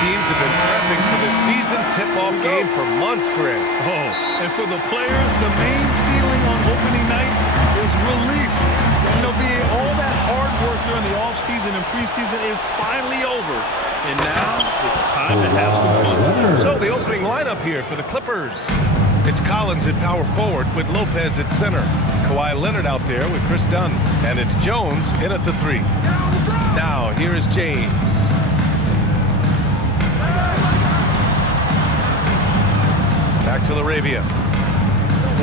teams have been prepping for the season tip-off game for months, Greg. Oh, and for the players, the main feeling on opening night is relief. You know, being all that hard work during the offseason and preseason is finally over. And now it's time to have some fun. So the opening lineup here for the Clippers. It's Collins at power forward with Lopez at center. Kawhi Leonard out there with Chris Dunn. And it's Jones in at the 3. Now here is James. Back to Laravia.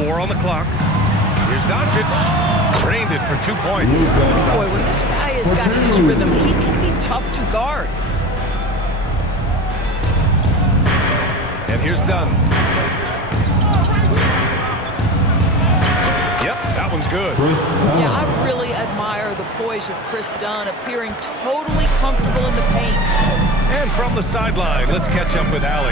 4 on the clock. Here's Doncic. Drained it for 2 points. Boy, when this guy has got his rhythm, he can be tough to guard. And here's Dunn. Yep, that one's good. Yeah, I really admire the poise of Chris Dunn, appearing totally comfortable in the paint. And from the sideline, let's catch up with Allie.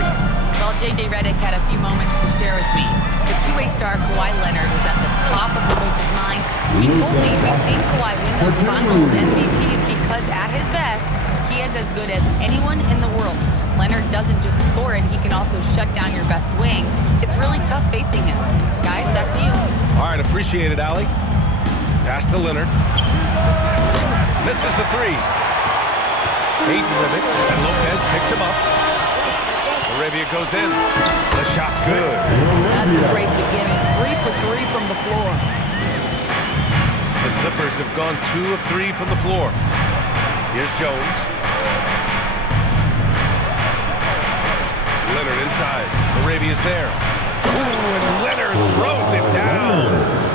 Well, J.J. Redick had a few moments to share with me. The two-way star Kawhi Leonard was at the top of the coach's mind. He told me we've seen Kawhi win those finals MVPs because at his best, he is as good as anyone in the world. Leonard doesn't just score it, he can also shut down your best wing. It's really tough facing him. Guys, back to you. All right, appreciate it, Allie. Pass to Leonard. Misses the 3. Hayden with it, and Lopez picks him up. Arabia goes in. The shot's good. That's a great beginning. 3 for 3 from the floor. The Clippers have gone 2 of 3 from the floor. Here's Jones. Leonard inside. Arabia's there. Ooh, and Leonard throws it down.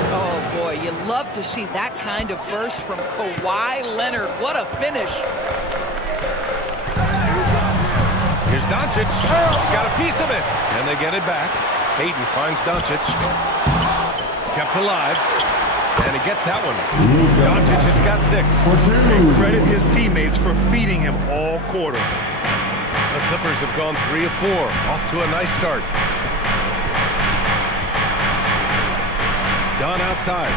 Oh, boy, you love to see that kind of burst from Kawhi Leonard. What a finish. Here's Doncic. Got a piece of it. And they get it back. Hayden finds Doncic. Kept alive. And he gets that one. Doncic has got 6. And credit his teammates for feeding him all quarter. The Clippers have gone 3 of 4. Off to a nice start. Dunn outside.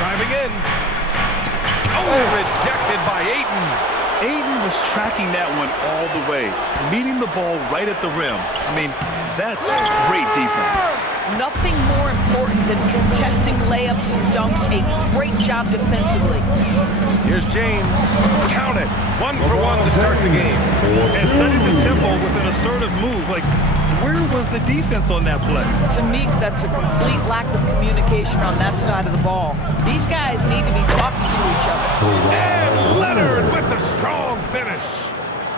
Driving in. Oh, rejected by Ayton. Ayton was tracking that one all the way, meeting the ball right at the rim. I mean, that's great defense. Nothing more important than contesting layups and dunks. A great job defensively. Here's James. Count it. 1 for 1 to start the game. And setting the tempo with an assertive move. Like, where was the defense on that play? To me, that's a complete lack of communication on that side of the ball. These guys need to be talking to each other. And Leonard with the strong finish.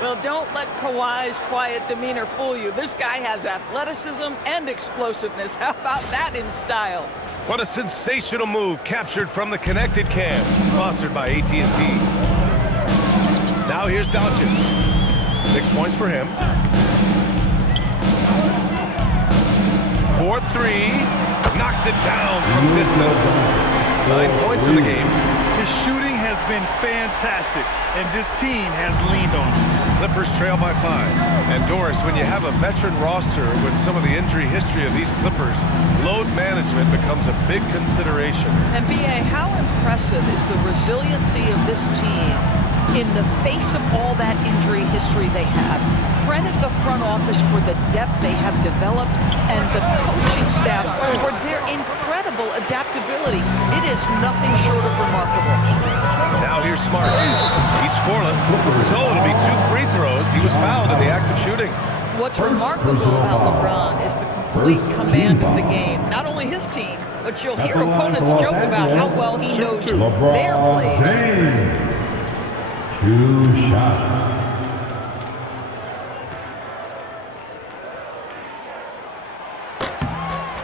Well, don't let Kawhi's quiet demeanor fool you. This guy has athleticism and explosiveness. How about that in style? What a sensational move captured from the connected cam. Sponsored by AT&T. Now here's Doncic. 6 points for him. 4-3. Knocks it down from distance. 9 points in the game. His shooting has been fantastic, and this team has leaned on him. Clippers trail by 5. And Doris, when you have a veteran roster with some of the injury history of these Clippers, load management becomes a big consideration. And B.A., how impressive is the resiliency of this team in the face of all that injury history they have? Credit the front office for the depth they have developed and the coaching staff for their incredible adaptability. It is nothing short of remarkable. Now here's Smart. He's scoreless, so it'll be 2 free throws. He was fouled in the act of shooting. What's remarkable about LeBron is the complete command of the game. Not only his team, but you'll hear opponents joke about how well he knows their plays. 2 shots.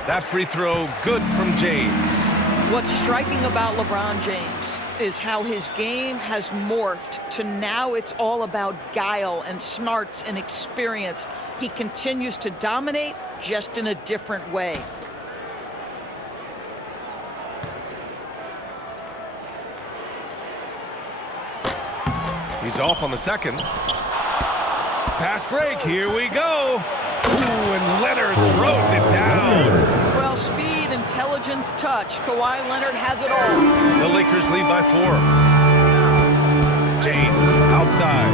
That free throw, good from James. What's striking about LeBron James is how his game has morphed to now it's all about guile and smarts and experience. He continues to dominate, just in a different way. He's off on the second. Fast break, here we go. Ooh, and Leonard throws it down. Well, speed, intelligence, touch. Kawhi Leonard has it all. The Lakers lead by 4. James outside.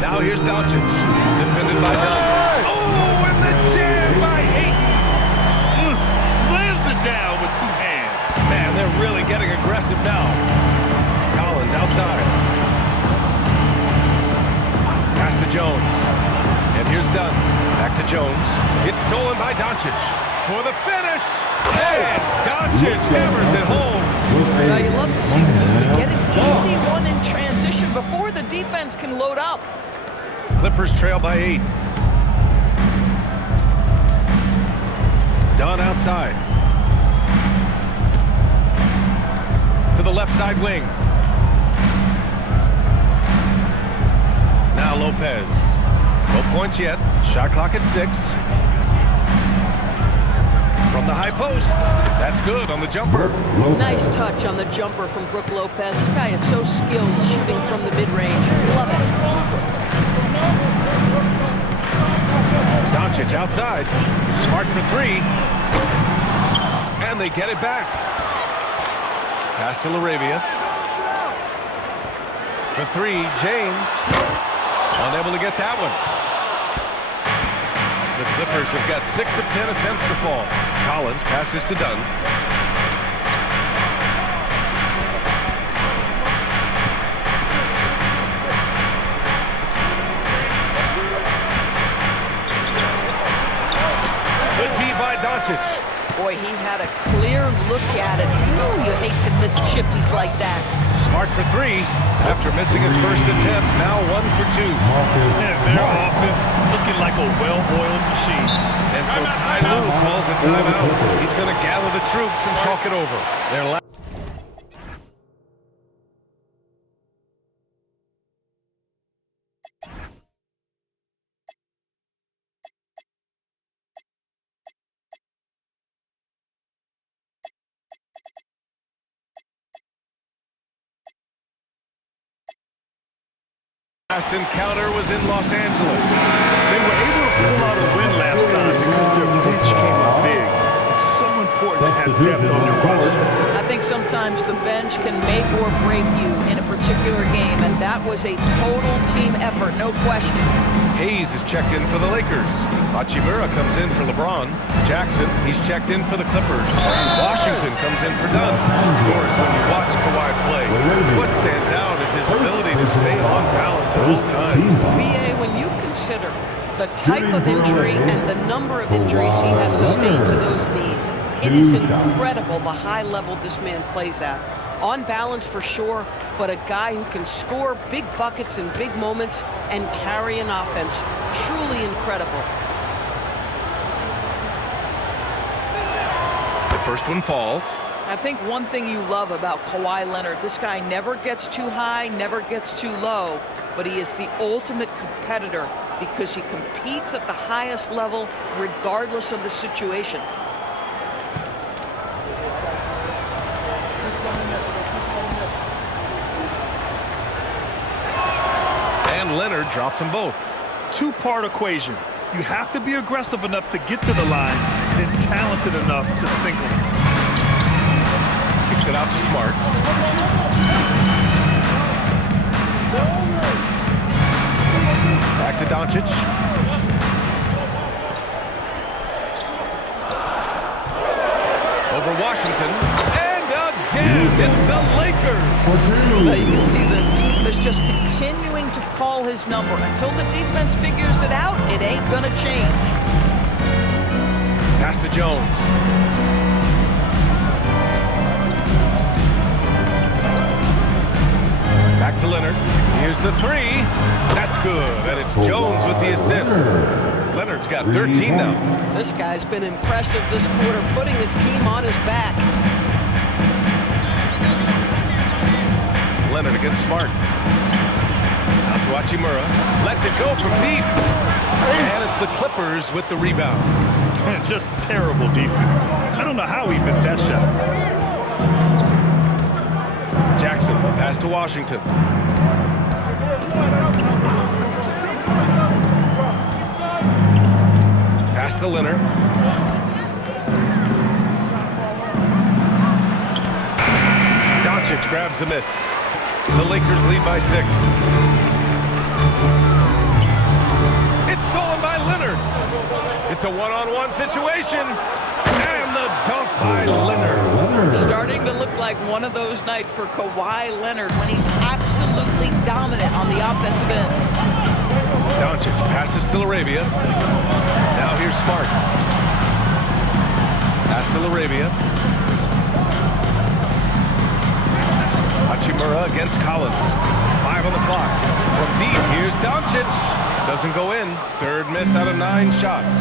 Now here's Doncic, defended by Dunn. Oh, and the jam by Ayton. Slams it down with 2 hands. Man, they're really getting aggressive now. Collins outside. Pass to Jones. And here's Dunn. Back to Jones. It's stolen by Doncic. For the finish. And Doncic hammers it home. Now you love to see them get an easy one in transition before the defense can load up. Clippers trail by 8. Dunn outside. To the left side wing. Now Lopez. No points yet. Shot clock at 6. From the high post. That's good on the jumper. Nice touch on the jumper from Brook Lopez. This guy is so skilled shooting from the mid-range. Love it. Doncic outside. Smart for 3. And they get it back. Pass to LaRavia. For 3, James. Unable to get that one. The Clippers have got 6 of 10 attempts to fall. Collins passes to Dunn. Good D by Doncic. Boy, he had a clear look at it. Ooh, you hate to miss chippies like that. Smart for 3. After missing his first attempt, now 1 for 2. Their offense looking like a well-oiled machine. And so Ty Lue calls a timeout. He's going to gather the troops and talk it over. Their last encounter was in Los Angeles. They were able to pull out a win last time because their bench came up big. It's so important to have depth on their roster. I think sometimes the bench can make or break you in a particular game, and that was a total team effort, no question. Hayes is checked in for the Lakers. Hachimura comes in for LeBron. Jackson, he's checked in for the Clippers. Washington comes in for Dunn. Of course, when you watch Kawhi play, what stands out is his ability to stay on balance at all times. BA, when you consider the type of injury and the number of injuries he has sustained to those knees, it is incredible the high level this man plays at. On balance for sure, but a guy who can score big buckets in big moments and carry an offense. Truly incredible. The first one falls. I think one thing you love about Kawhi Leonard, this guy never gets too high, never gets too low, but he is the ultimate competitor because he competes at the highest level regardless of the situation. And Leonard drops them both. Two-part equation. You have to be aggressive enough to get to the line, then talented enough to sink them. Kicks it out to Smart. Back to Doncic. Over Washington. And again, it's the Lakers. You can see the team is just continuing to call his number. Until the defense figures it out, it ain't gonna change. Pass to Jones. Back to Leonard. Here's the 3. That's good. And it's Jones with the assist. Leonard's got 13 now. This guy's been impressive this quarter, putting his team on his back. Leonard against Smart. Out to Hachimura. Lets it go from deep. And it's the Clippers with the rebound. Just terrible defense. I don't know how he missed that shot. Jackson, pass to Washington. Pass to Leonard. Doncic grabs the miss. The Lakers lead by 6. It's stolen by Leonard. It's a one-on-one situation. And the dunk by Leonard. Starting to look like one of those nights for Kawhi Leonard when he's absolutely dominant on the offensive end. Doncic passes to Laravia. Now here's Smart. Pass to Laravia. Hachimura against Collins. 5 on the clock. From deep, here's Doncic. Doesn't go in. Third miss out of 9 shots.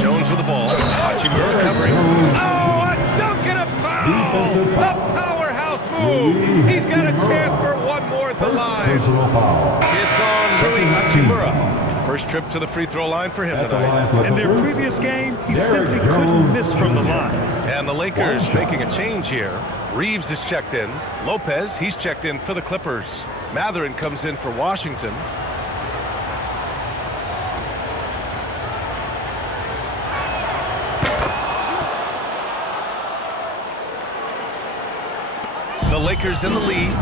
Jones with the ball. Hachimura covering. Oh, a dunk and a foul! A powerhouse move! He's got a chance for one more at the line. It's on Rui Hachimura. First trip to the free throw line for him tonight. In their previous game, he simply couldn't miss from the line. And the Lakers making a change here. Reeves is checked in. Lopez, he's checked in for the Clippers. Matherin comes in for Washington. The Lakers in the lead.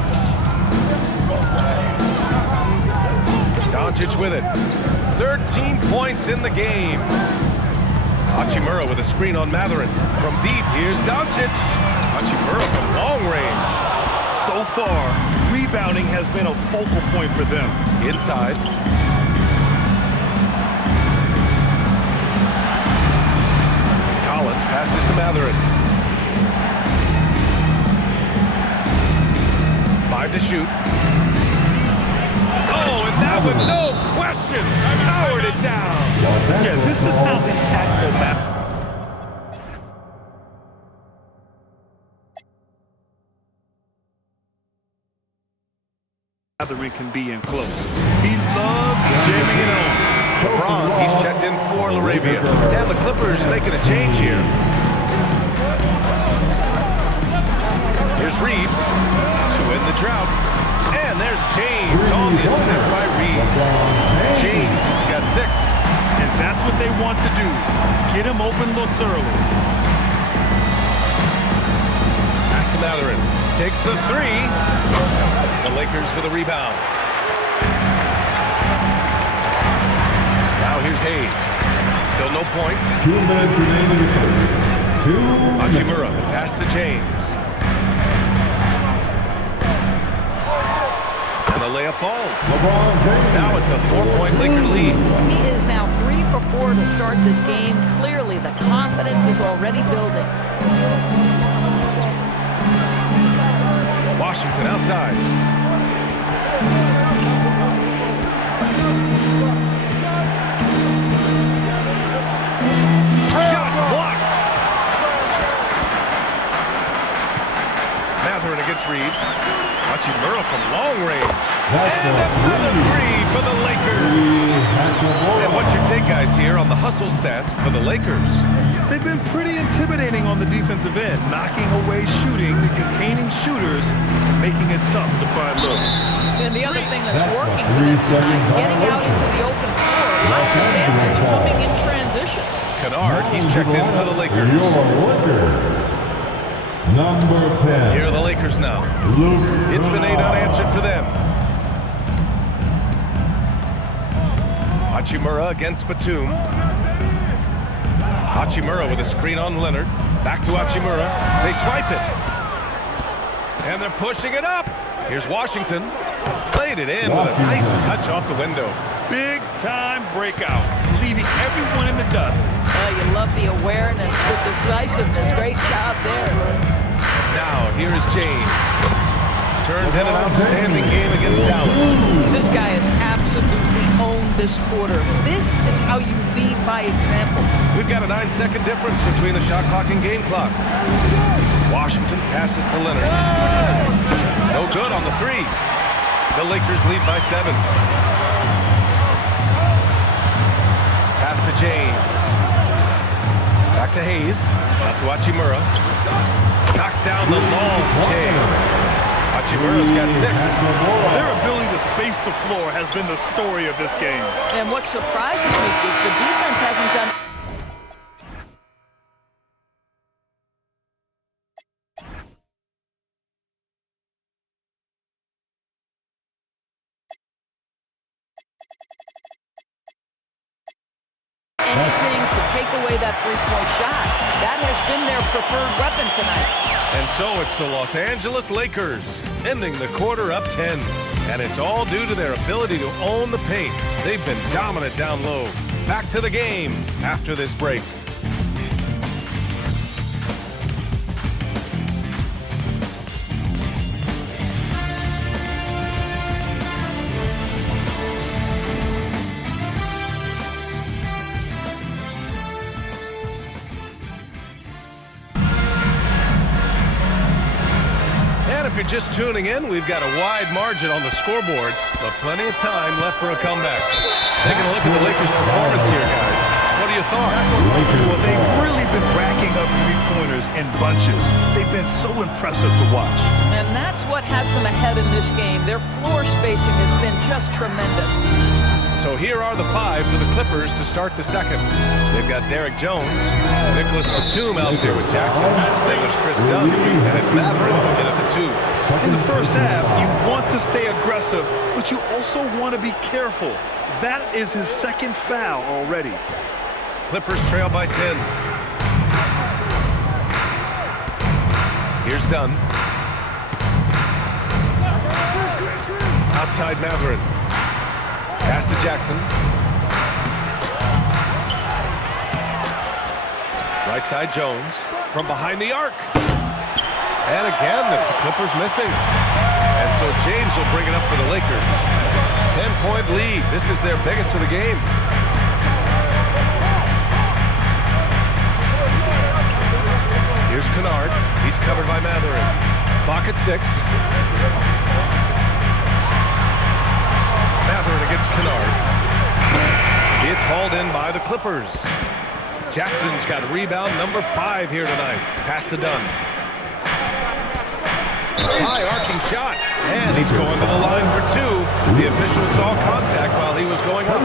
Doncic with it. 13 points in the game. Hachimura with a screen on Matherin. From deep, here's Doncic. Hachimura from long range. So far, rebounding has been a focal point for them. Inside. Collins passes to Matherin. 5 to shoot. Oh, and that one, no question, powered it down. Yeah, this is how impactful that. Matherin can be in close. He loves jamming it on. Lebron, he's checked in for Laravia. And the Clippers making a change here. Here's Reeves to end the drought. And there's James on the assist by Reeves. James, he's got 6. And that's what they want to do. Get him open looks early. Pass to Matherin. Takes the 3. The Lakers with a rebound. Now here's Hayes. Still no points. 2 minutes remaining in the first. 2 Hachimura, pass to James. And the layup falls. Now it's a 4-point Laker lead. He is now 3 for 4 to start this game. Clearly, the confidence is already building. Washington outside. Shot blocked. Matherin against Reeves. Hachimura from long range. And another free for the Lakers. And what's your take, guys, here on the hustle stats for the Lakers? They've been pretty intimidating on the defensive end, knocking away shootings, containing shooters, making it tough to find looks. And the other thing that's working for them tonight, getting out into the open floor, a lot of damage coming in transition. Kennard, he's checked in for the Lakers. Number 10. Here are the Lakers now. It's been 8 unanswered for them. Hachimura against Batum. Hachimura with a screen on Leonard. Back to Hachimura. They swipe it. And they're pushing it up. Here's Washington. Played it in with a nice touch off the window. Big time breakout, leaving everyone in the dust. You love the awareness, the decisiveness. Great job there. Now, here is James. Turned in an outstanding game against Dallas. This guy has absolutely owned this quarter. This is how you lead by example. We've got a 9-second difference between the shot clock and game clock. Washington passes to Leonard. No good on the 3. The Lakers lead by 7. Pass to James. Back to Hayes. Out to Hachimura. Knocks down the long J. Hachimura's got 6. Their ability to space the floor has been the story of this game. And what surprises me is the defense hasn't done that three-point shot. That has been their preferred weapon tonight. And so it's the Los Angeles Lakers ending the quarter up 10. And it's all due to their ability to own the paint. They've been dominant down low. Back to the game after this break. If you're just tuning in, we've got a wide margin on the scoreboard, but plenty of time left for a comeback. Taking a look at the Lakers' performance here, guys. What are your thoughts? Well, they've really been racking up three-pointers in bunches. They've been so impressive to watch. And that's what has them ahead in this game. Their floor spacing has been just tremendous. So here are the five for the Clippers to start the second. They've got Derek Jones, Nicholas Batum out there with Jackson. Then there's Chris Dunn, and it's Matherin in at the 2. In the first half, you want to stay aggressive, but you also want to be careful. That is his second foul already. Clippers trail by 10. Here's Dunn. Outside Matherin. Pass to Jackson. Right side Jones. From behind the arc. And again, that's the Clippers missing. And so James will bring it up for the Lakers. 10-point lead. This is their biggest of the game. Here's Kennard. He's covered by Matherin. Clock at 6. Matherin against Kennard. It's hauled in by the Clippers. Jackson's got rebound number 5 here tonight. Pass to Dunn. High arcing shot. And he's going to the line for 2. The official saw contact while he was going up.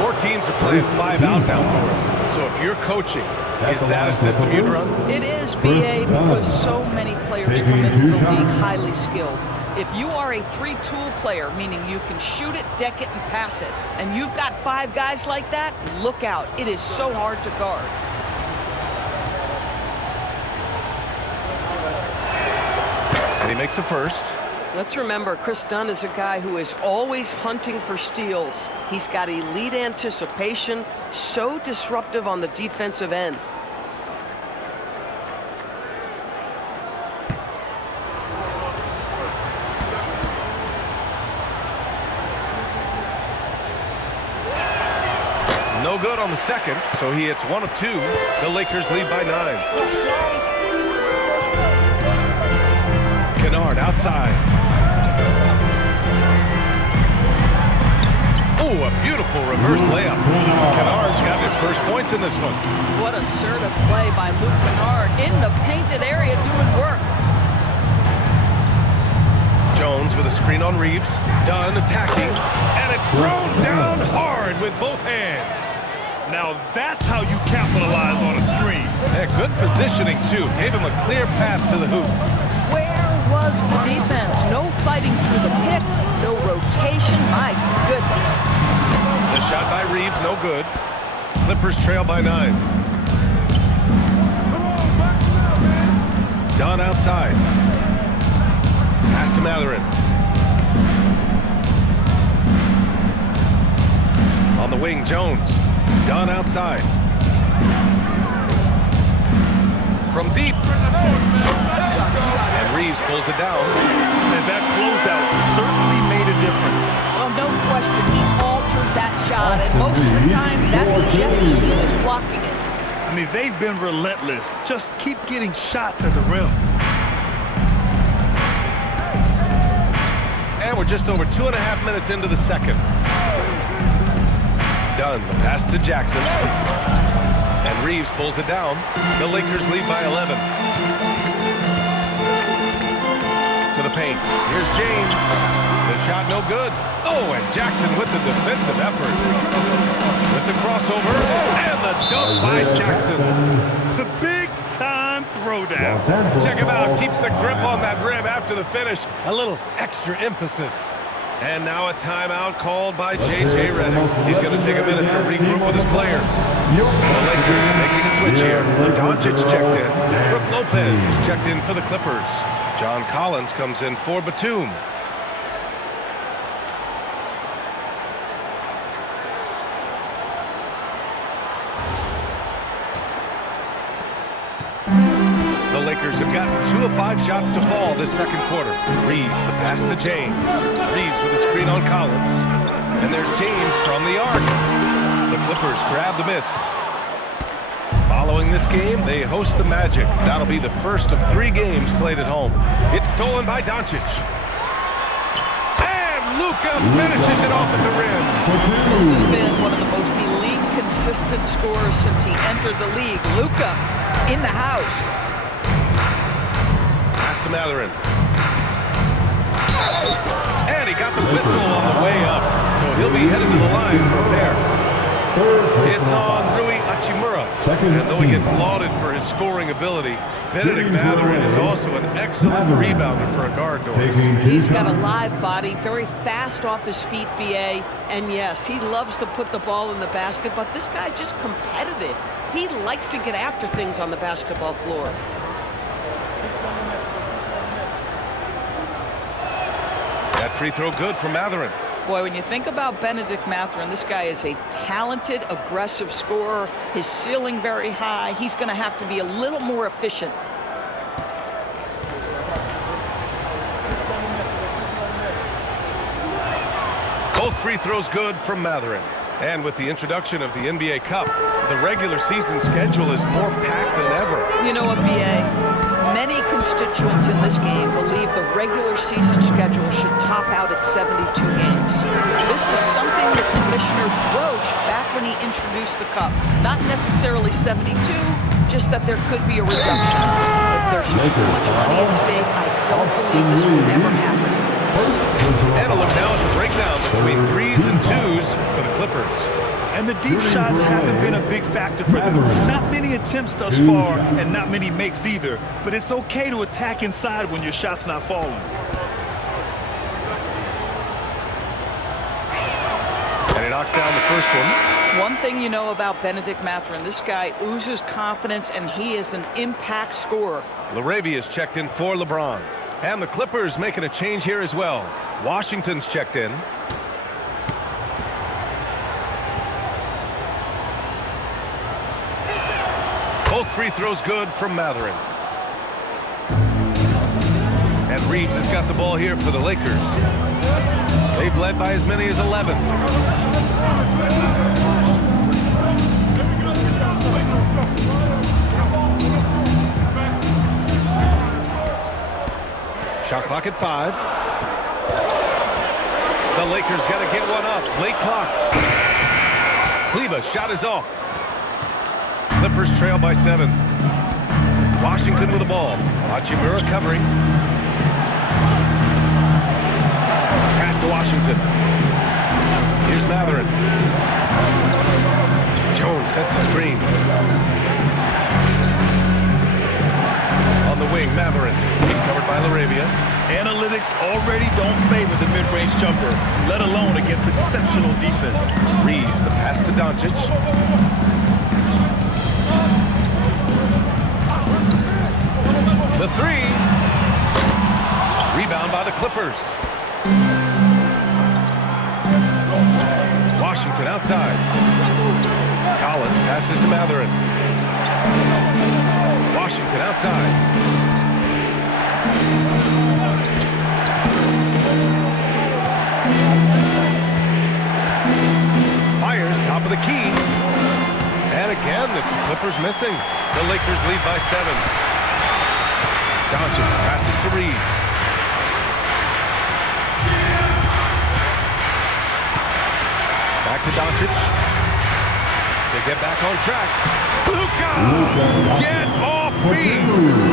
More teams are playing 5 out outdoors. So if you're coaching, is that a system you'd run? It is, BA, because so many players come into the league highly skilled. If you are a 3-tool player, meaning you can shoot it, deck it, and pass it, and you've got 5 guys like that, look out. It is so hard to guard. And he makes the first. Let's remember, Chris Dunn is a guy who is always hunting for steals. He's got elite anticipation, so disruptive on the defensive end. No good on the second, so he hits 1 of 2. The Lakers lead by 9. Kennard outside. Oh, a beautiful reverse layup. Kennard's got his first points in this one. What assertive play by Luke Kennard in the painted area doing work. Jones with a screen on Reeves. Dunn attacking, and it's thrown down hard with both hands. Now that's how you capitalize on a screen. Yeah, good positioning, too. Gave him a clear path to the hoop. Where was the defense? No fighting through the pick, no rotation. My goodness. The shot by Reeves, no good. Clippers trail by 9. Dunn outside. Pass to Matherin. On the wing, Jones. Dunn outside. From deep. And Reeves pulls it down. And that closeout certainly made a difference. Well, no question, he altered that shot, and most of the time, that's just as good as blocking it. I mean, they've been relentless. Just keep getting shots at the rim. And we're just over 2.5 minutes into the second. Dunn, the pass to Jackson. And Reeves pulls it down. The Lakers lead by 11. To the paint. Here's James. The shot no good. Oh, and Jackson with the defensive effort. With the crossover. And the dunk by Jackson. The big-time throwdown. Check him out. Keeps the grip on that rim after the finish. A little extra emphasis. And now a timeout called by J.J. Redick. He's going to take a minute to regroup with his players. The Lakers making a switch here. Doncic checked in. Brook Lopez is checked in for the Clippers. John Collins comes in for Batum. The Lakers have gotten 2 of 5 shots to fall this second quarter. Reeves, the pass to James. Reeves with a screen on Collins. And there's James from the arc. The Clippers grab the miss. Following this game, they host the Magic. That'll be the first of 3 games played at home. It's stolen by Doncic. And Luka finishes it off at the rim. This has been one of the most elite, consistent scorers since he entered the league. Luka in the house. Pass to Matherin. And he got the whistle on the way up, so he'll be headed to the line for a pair. It's on Rui Hachimura. And though he gets lauded for his scoring ability, Benedict Matherin is also an excellent rebounder for a guard, Doris. He's got a live body, very fast off his feet, B.A. And yes, he loves to put the ball in the basket, but this guy just competitive. He likes to get after things on the basketball floor. That free throw good for Matherin. Boy, when you think about Benedict Matherin, this guy is a talented, aggressive scorer. His ceiling very high. He's going to have to be a little more efficient. Both free throws good from Matherin. And with the introduction of the NBA Cup, the regular season schedule is more packed than ever. You know what, B.A.? Many constituents in this game believe the regular season schedule should top out at 72 games. This is something the commissioner broached back when he introduced the Cup. Not necessarily 72, just that there could be a reduction. If there's too much money at stake, I don't believe this will ever happen. And a look now at the breakdown between 3s and 2s for the Clippers. And the deep shots haven't been a big factor for them. Not many attempts thus far, and not many makes either. But it's okay to attack inside when your shot's not falling. And he knocks down the first one. One thing you know about Benedict Matherin, this guy oozes confidence, and he is an impact scorer. LaRavia is checked in for LeBron. And the Clippers making a change here as well. Washington's checked in. Both free throws good from Matherin. And Reeves has got the ball here for the Lakers. They've led by as many as 11. Shot clock at 5. The Lakers got to get one up. Late clock. Kleber's shot is off. Clippers trail by 7. Washington with the ball. Hachimura covering. Pass to Washington. Here's Matherin. Jones sets a screen. On the wing, Matherin. He's covered by LaRavia. Analytics already don't favor the mid-range jumper, let alone against exceptional defense. Reeves, the pass to Doncic. The 3. Rebound by the Clippers. Washington outside. Collins passes to Matherin. Washington outside. Fires top of the key. And again, it's Clippers missing. The Lakers lead by 7. Doncic passes to Reeves. Back to Doncic. They get back on track. Luka! Get off me!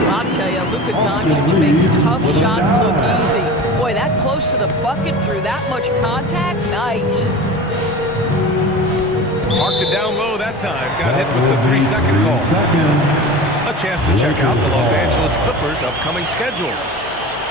I'll tell you, Luka Doncic makes tough shots look easy. Boy, that close to the bucket through that much contact, nice. Marked it down low that time. Got hit with the 3-second call. A chance to check out the Los Angeles Clippers' upcoming schedule.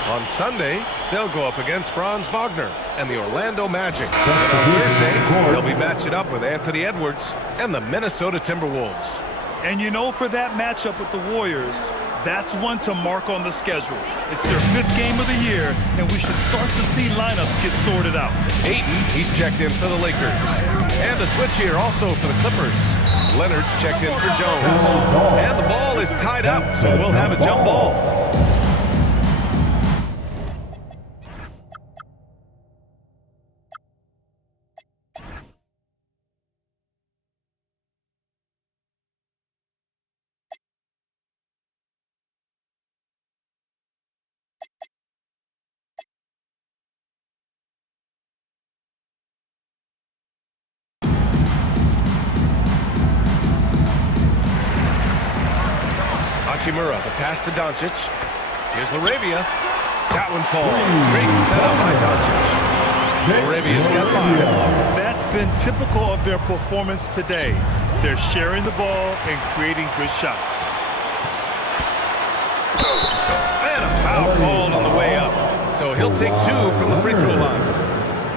On Sunday, they'll go up against Franz Wagner and the Orlando Magic. And on Thursday, they'll be matching up with Anthony Edwards and the Minnesota Timberwolves. And you know, for that matchup with the Warriors, that's one to mark on the schedule. It's their 5th game of the year, and we should start to see lineups get sorted out. Ayton, he's checked in for the Lakers. And a switch here also for the Clippers. Leonard's checked in for Jones. And the ball is tied up, so we'll have a jump ball. Hachimura, the pass to Doncic. Here's Laravia. That one falls. Great setup by Doncic. Laravia's got 5. That's been typical of their performance today. They're sharing the ball and creating good shots. And a foul called on the way up. So he'll take 2 from the free throw line.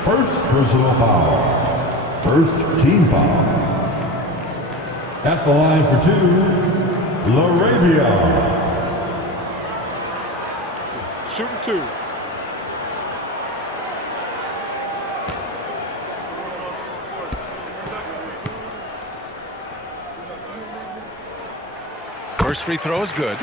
First personal foul. First team foul. At the line for 2, Laravia. Shooting 2. First free throw is good.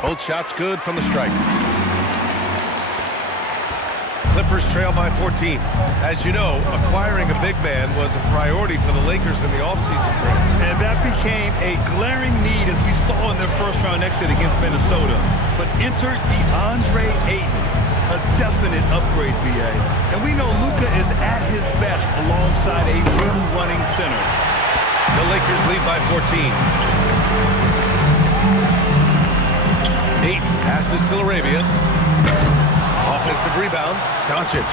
Both shots good from the stripe. Clippers trail by 14. As you know, acquiring a big man was a priority for the Lakers in the offseason. And that became a glaring need as we saw in their first round exit against Minnesota. But entered DeAndre Ayton, a definite upgrade, BA. And we know Luka is at his best alongside a rim-running center. The Lakers lead by 14. Ayton passes to Laravia. Offensive rebound. Doncic.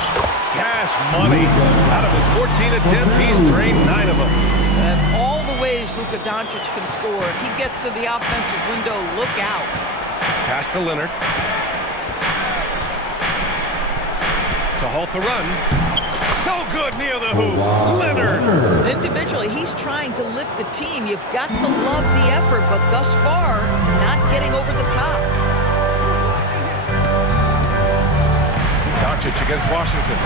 Cash money. Out of his 14 attempts, he's drained 9 of them. And all the ways Luka Doncic can score. If he gets to the offensive window, look out. Pass to Leonard. To halt the run. So good near the hoop. Leonard. Individually, he's trying to lift the team. You've got to love the effort, but thus far, not getting over the top. Doncic against Washington.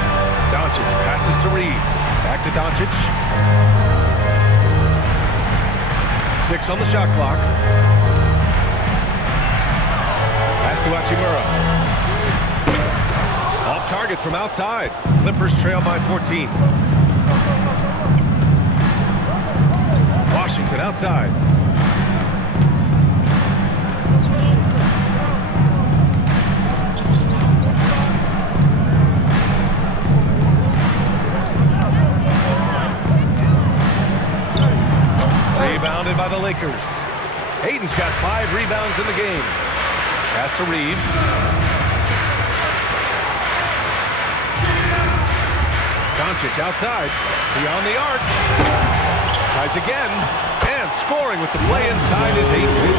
Doncic passes to Reeves. Back to Doncic. 6 on the shot clock. Pass to Hachimura. Off target from outside. Clippers trail by 14. Washington outside. Rebounded by the Lakers. Ayton's got 5 rebounds in the game. Pass to Reeves. Doncic outside, beyond the arc. Tries again, and scoring with the play inside is Ayton.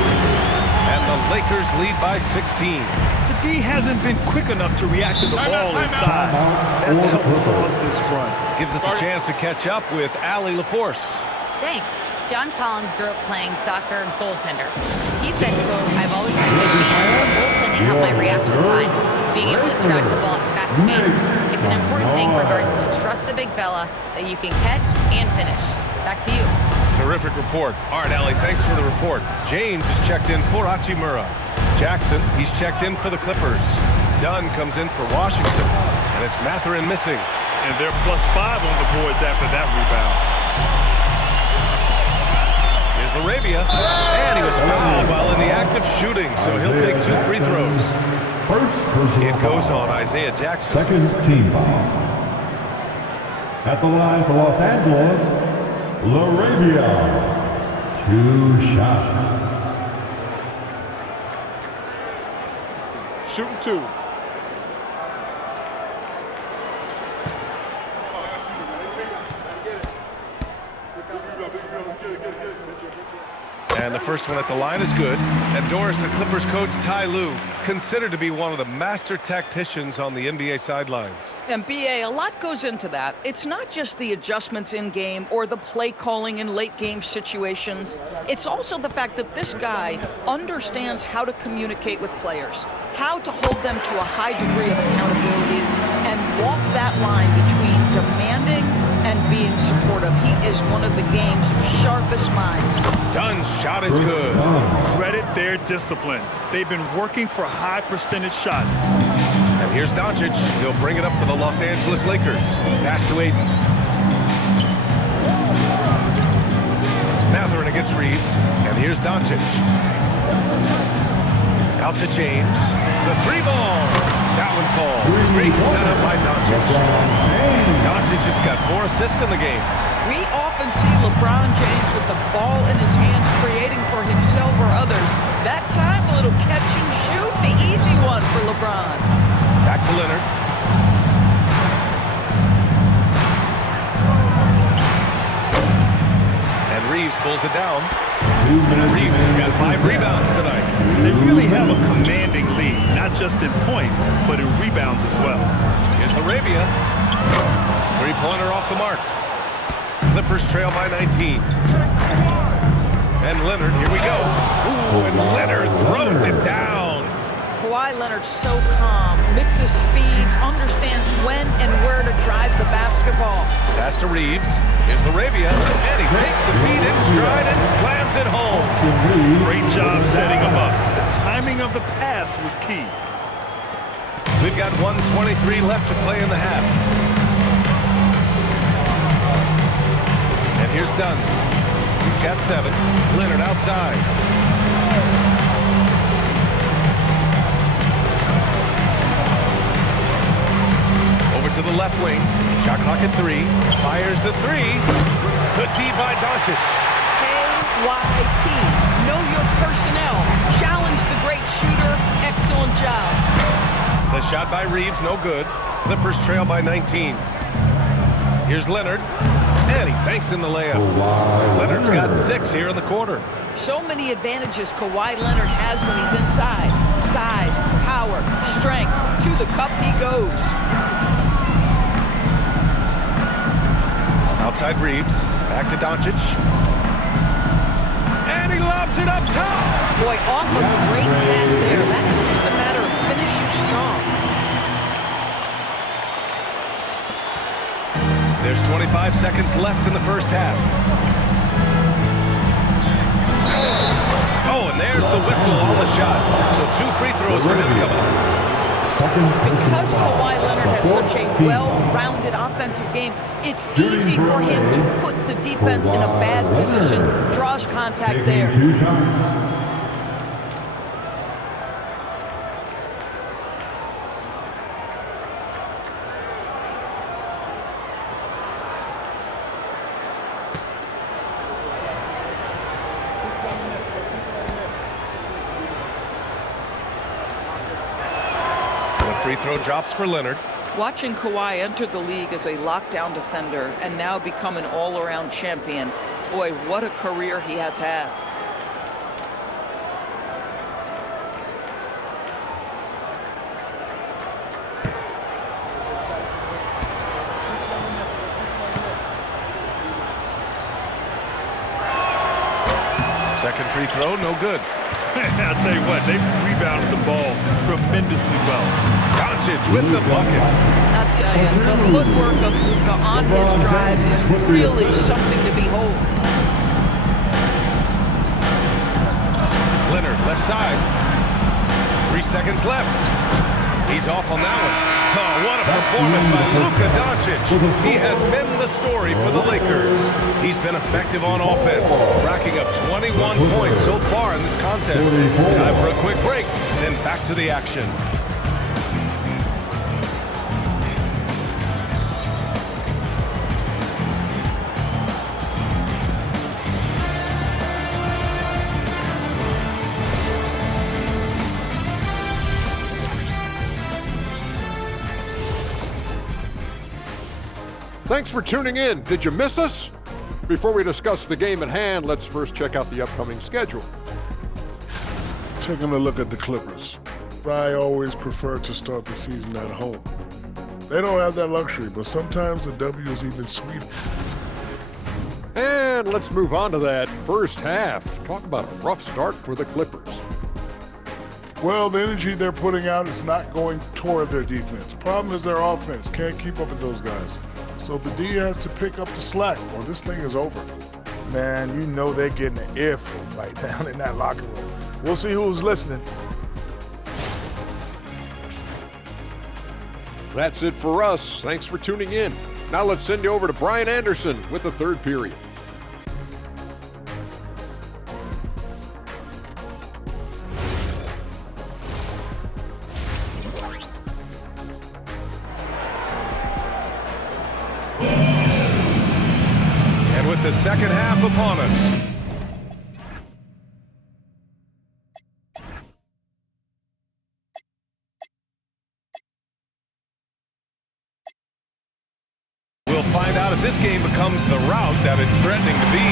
And the Lakers lead by 16. The D hasn't been quick enough to react to the ball inside. That's helped cause this run. Gives us a chance to catch up with Allie LaForce. Thanks. John Collins grew up playing soccer goaltender. He said, quote, I've always had good hands, but goaltending helped my reaction time. Being able to track the ball at fast speeds. It's an important thing for guards to trust the big fella that you can catch and finish. Back to you. Terrific report. All right, Allie, thanks for the report. James is checked in for Hachimura. Jackson, he's checked in for the Clippers. Dunn comes in for Washington. And it's Mathurin missing. And they're +5 on the boards after that rebound. Here's Laravia. And he was fouled while in the act of shooting, so he'll take 2 free throws. It goes on Isaiah Jackson. Second team foul. At the line for Los Angeles, Laravia. 2 shots. Shooting 2. And the first one at the line is good. And Doris, the Clippers coach, Ty Lue, considered to be one of the master tacticians on the NBA sidelines. And BA, a lot goes into that. It's not just the adjustments in game or the play calling in late game situations. It's also the fact that this guy understands how to communicate with players, how to hold them to a high degree of accountability, and walk that line between demanding and being supportive. He is one of the game's sharpest minds. Dunn's shot is good. Credit their discipline. They've been working for high percentage shots. And here's Doncic. He'll bring it up for the Los Angeles Lakers. Pass to Aiden. Matherin against Reeves. And here's Doncic. Out to James. The 3-ball. That one falls. Great setup by Doncic. Doncic just got 4 assists in the game. We often see LeBron James with the ball in his hands creating for himself or others. That time, a little catch and shoot, the easy one for LeBron. Back to Leonard. And Reeves pulls it down. Reeves has got 5 rebounds tonight. They really have a commanding lead, not just in points, but in rebounds as well. Here's Arabia. 3-pointer off the mark. Clippers trail by 19. And Leonard, here we go. Ooh, and Leonard throws it down. Kawhi Leonard's so calm, mixes speeds, understands when and where to drive the basketball. Pass to Reeves. Here's Arabia. And he takes the feet in stride and slams it home. Great job setting him up. The timing of the pass was key. We've got 1:23 left to play in the half. And here's Dunn. He's got 7. Leonard outside. Over to the left wing. Shot clock at 3. Fires the 3. Good D by Doncic. KYP. Know your personnel. Challenge the great shooter. Excellent job. The shot by Reeves, no good. Clippers trail by 19. Here's Leonard. And he banks in the layup. Leonard's got 6 here in the quarter. So many advantages Kawhi Leonard has when he's inside. Size, power, strength. To the cup he goes. Outside Reeves. Back to Doncic. And he lobs it up top. Boy, off a great pass there. That is just a matter of finishing strong. There's 25 seconds left in the first half. Oh, and there's the whistle on the shot. So 2 free throws for him coming up. Because Kawhi Leonard has such a well-rounded offensive game, it's easy for him to put the defense in a bad position, draws contact there. Free throw drops for Leonard. Watching Kawhi enter the league as a lockdown defender and now become an all-around champion, boy, what a career he has had. Second free throw, no good. I'll tell you what, they rebounded the ball tremendously well. Doncic with the bucket. I'll tell you, the footwork of Luka on his drives is really something to behold. Leonard, left side. 3 seconds left. He's off on that one. Oh, what a performance by Luka Doncic. He has been the story for the Lakers. He's been effective on offense, racking up 21 points so far in this contest. Time for a quick break, then back to the action. Thanks for tuning in. Did you miss us? Before we discuss the game at hand, let's first check out the upcoming schedule. Taking a look at the Clippers. I always prefer to start the season at home. They don't have that luxury, but sometimes the W is even sweeter. And let's move on to that first half. Talk about a rough start for the Clippers. Well, the energy they're putting out is not going toward their defense. Problem is their offense can't keep up with those guys. So the D has to pick up the slack or this thing is over. Man, you know they're getting an earful right down in that locker room. We'll see who's listening. That's it for us. Thanks for tuning in. Now let's send you over to Brian Anderson with the third period. And with the second half upon us, we'll find out if this game becomes the rout that it's threatening to be.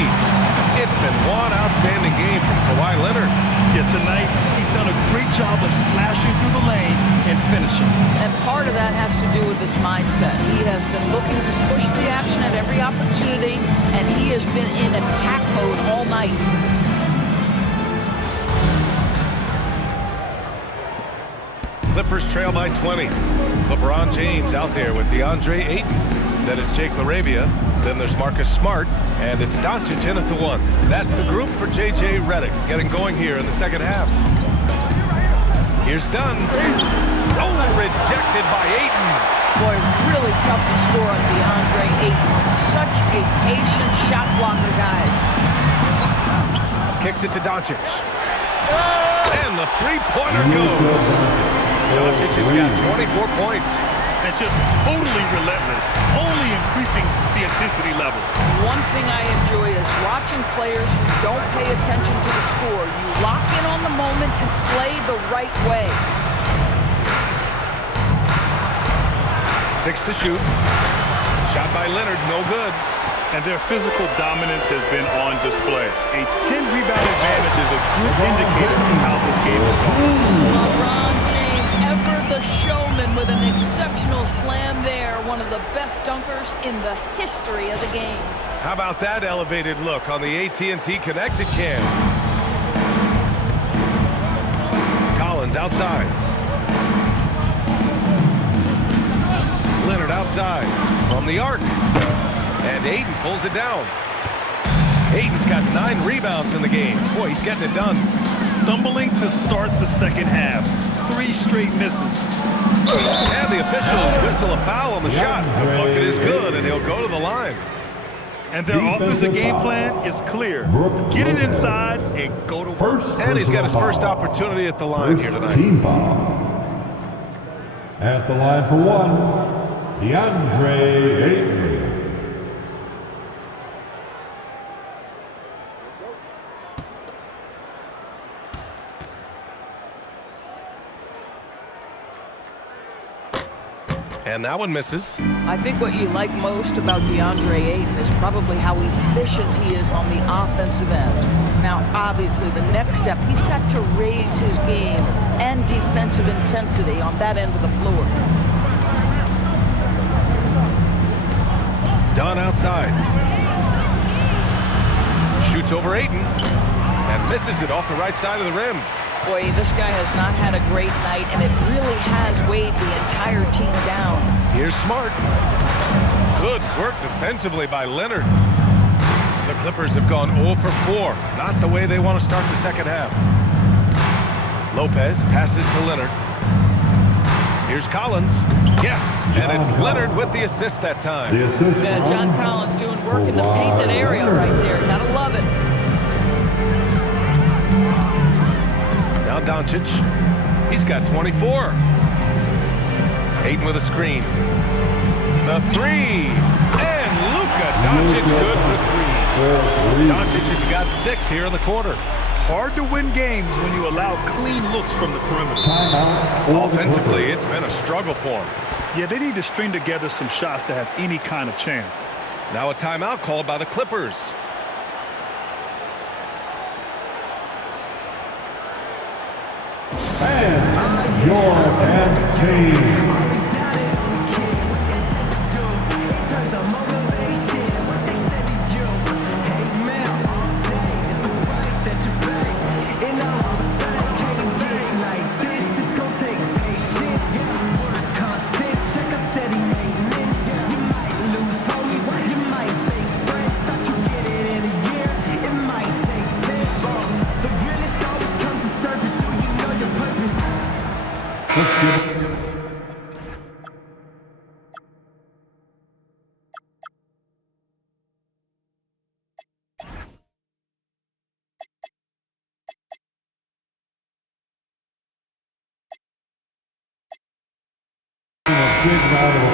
It's been one outstanding game from Kawhi Leonard. Yeah, tonight he's done a great job of slashing through the lane and finishing. And part of that has to do with his mindset. He has been looking to push the action at every opportunity, and he has been in attack mode all night. Clippers trail by 20. LeBron James out there with DeAndre Ayton. Then it's Jake LaRavia. Then there's Marcus Smart. And it's Doncic in at the 1. That's the group for J.J. Redick getting going here in the second half. Here's Dunn. Oh, rejected by Ayton. Boy, really tough to score on DeAndre Ayton. Such a patient shot blocker, guys. Kicks it to Doncic. And the three-pointer goes. Doncic has got 24 points. And just totally relentless, only increasing the intensity level. One thing I enjoy is watching players who don't pay attention to the score. You lock in on the moment and play the right way. 6 to shoot. Shot by Leonard, no good. And their physical dominance has been on display. A 10-rebound advantage is a good indicator of how this game is going. LeBron James, ever the showman, with an exceptional slam there. One of the best dunkers in the history of the game. How about that elevated look on the AT&T Connected Cam? Collins outside. Leonard outside from the arc. And Ayton pulls it down. Ayton's got 9 rebounds in the game. Boy, he's getting it done. Stumbling to start the second half. 3 straight misses. And the officials whistle a foul on the shot. The bucket is good, and he'll go to the line. And their offensive game plan is clear. Get it inside and go to work. And he's got his first opportunity at the line here tonight. Team foul. At the line for 1, DeAndre Ayton. And that one misses. I think what you like most about DeAndre Ayton is probably how efficient he is on the offensive end. Now, obviously, the next step, he's got to raise his game and defensive intensity on that end of the floor. Dunn outside. Shoots over Ayton and misses it off the right side of the rim. Boy, this guy has not had a great night, and it really has weighed the entire team down. Here's Smart. Good work defensively by Leonard. The Clippers have gone 0 for 4. Not the way they want to start the second half. Lopez passes to Leonard. Here's Collins. Yes, and it's Leonard with the assist that time. Yeah, John Collins doing work in the painted area right there. Gotta love it. Now Doncic, he's got 24. Ayton with a screen. The 3, and Luka Doncic good for 3. Doncic has got 6 here in the quarter. Hard to win games when you allow clean looks from the perimeter. Offensively, it's been a struggle for him. Yeah, they need to string together some shots to have any kind of chance. Now a timeout called by the Clippers. And your advantage.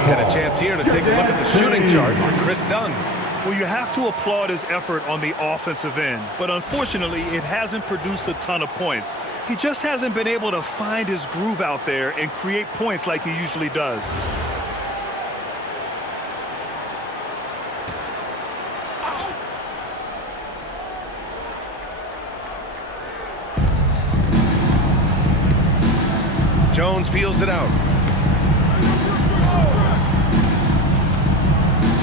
Get a chance here to take a look at the shooting chart for Chris Dunn. Well, you have to applaud his effort on the offensive end, but unfortunately, it hasn't produced a ton of points. He just hasn't been able to find his groove out there and create points like he usually does. Jones feels it out.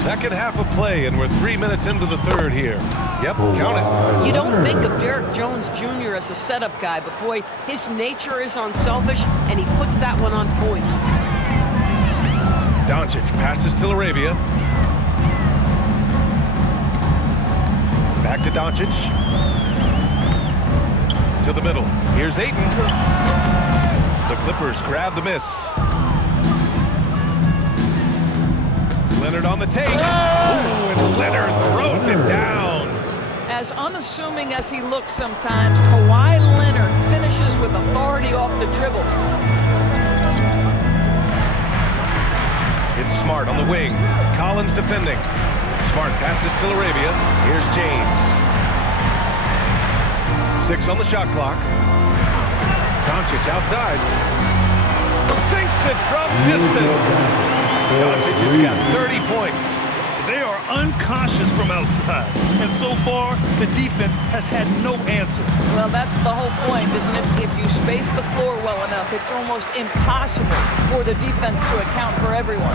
Second half of play, and we're 3 minutes into the third here. Yep, count it. You don't think of Derek Jones Jr. as a setup guy, but boy, his nature is unselfish, and he puts that one on point. Doncic passes to Arabia. Back to Doncic. To the middle. Here's Ayton. The Clippers grab the miss. Leonard on the take. Ooh, and Leonard throws it down. As unassuming as he looks sometimes, Kawhi Leonard finishes with authority off the dribble. It's Smart on the wing. Collins defending. Smart passes to Arabia. Here's James. 6 on the shot clock. Doncic outside. Sinks it from distance. Doncic has got 30 points. They are uncautious from outside, and so far, the defense has had no answer. Well, that's the whole point, isn't it? If you space the floor well enough, it's almost impossible for the defense to account for everyone.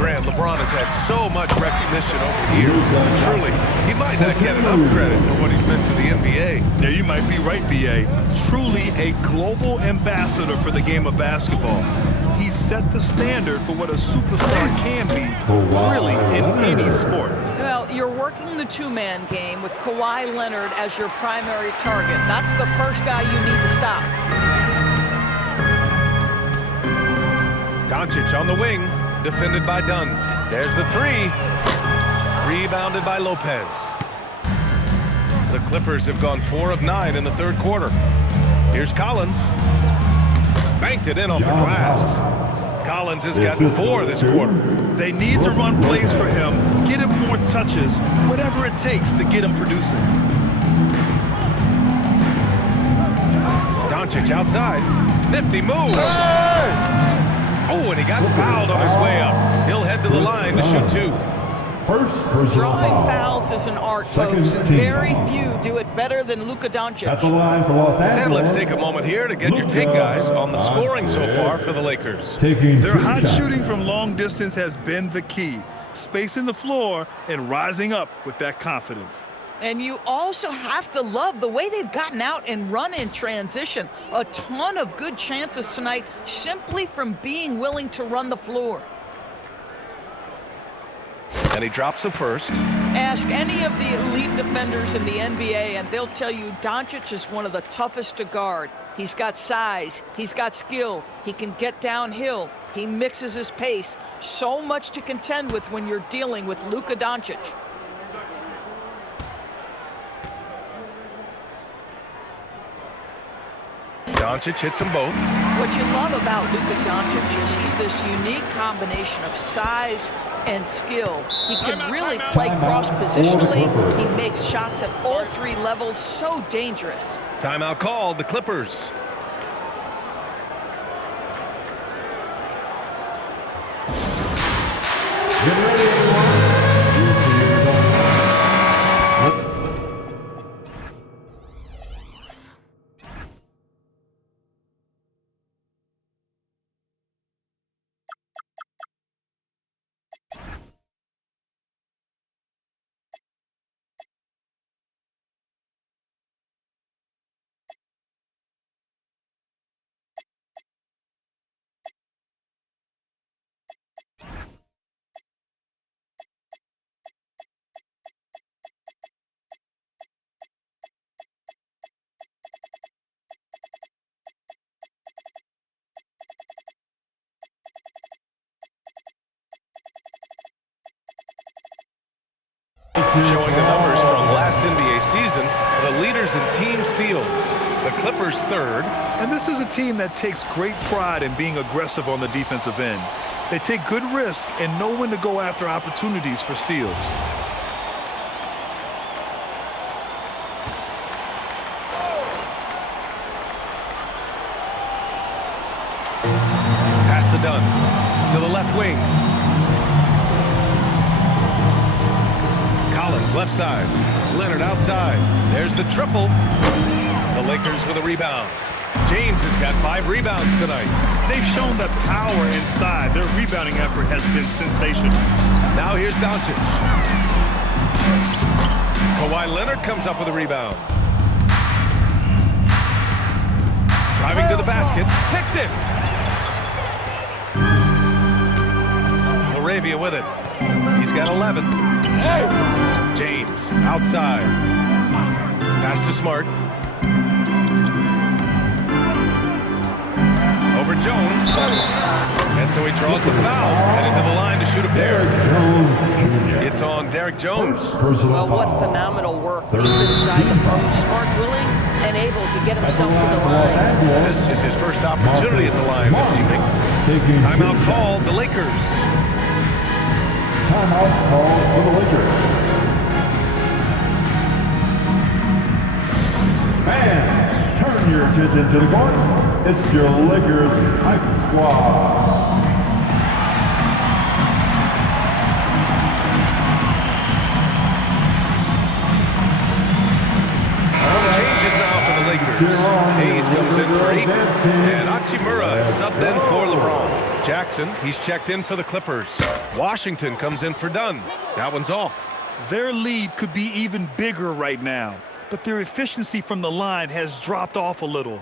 Grant, LeBron has had so much recognition over the years. Truly, he might not get enough credit for what he's meant to the NBA. Yeah, you might be right, B.A. Truly a global ambassador for the game of basketball. He set the standard for what a superstar can be, really, in any sport. Well, you're working the two-man game with Kawhi Leonard as your primary target. That's the first guy you need to stop. Doncic on the wing, defended by Dunn. There's the three. Rebounded by Lopez. The Clippers have gone 4 of 9 in the third quarter. Here's Collins. Banked it in off the glass. Collins has gotten 4 this quarter. They need to run plays for him, get him more touches, whatever it takes to get him producing. Doncic outside. Nifty move. Oh, and he got fouled on his way up. He'll head to the line to shoot 2. Drawing fouls is an art, folks, and very few do it better than Luka Doncic. At the line for Los Angeles. And let's take a moment here to get your take, guys, on the scoring so far for the Lakers. Their hot shooting from long distance has been the key, spacing the floor and rising up with that confidence. And you also have to love the way they've gotten out and run in transition. A ton of good chances tonight simply from being willing to run the floor. And he drops the first. Ask any of the elite defenders in the NBA and they'll tell you Doncic is one of the toughest to guard. He's got size, he's got skill, he can get downhill, he mixes his pace. So much to contend with when you're dealing with Luka Doncic. Doncic hits them both. What you love about Luka Doncic is he's this unique combination of size and skill. He can really play cross-positionally. He makes shots at all 3 levels, so dangerous. Timeout called, the Clippers. Get ready, everyone. You'll see the results. Showing the numbers from last NBA season, the leaders in team steals. The Clippers third. And this is a team that takes great pride in being aggressive on the defensive end. They take good risk and know when to go after opportunities for steals. Pass to Dunn. To the left wing. Collins left side. Leonard outside. There's the triple. The Lakers with a rebound. James has got 5 rebounds tonight. They've shown that power inside. Their rebounding effort has been sensational. Now here's Doncic. Kawhi Leonard comes up with a rebound. Driving to the basket. Picked it. Laravia with it. He's got 11. James outside. Pass to Smart. Over Jones. And so he draws the foul. Heading to the line to shoot a pair. It's on Derek Jones. Well, what phenomenal work deep inside the post. Smart, willing, and able to get himself to the line. This is his first opportunity at the line this evening. Timeout called, the Lakers. Timeout called for the Lakers. Fans, turn your attention to the court. It's your Lakers hype squad. Changes now for the Lakers. Hayes comes in for 8, and Hachimura subbed in for LeBron. Jackson, he's checked in for the Clippers. Washington comes in for Dunn. That one's off. Their lead could be even bigger right now, but their efficiency from the line has dropped off a little.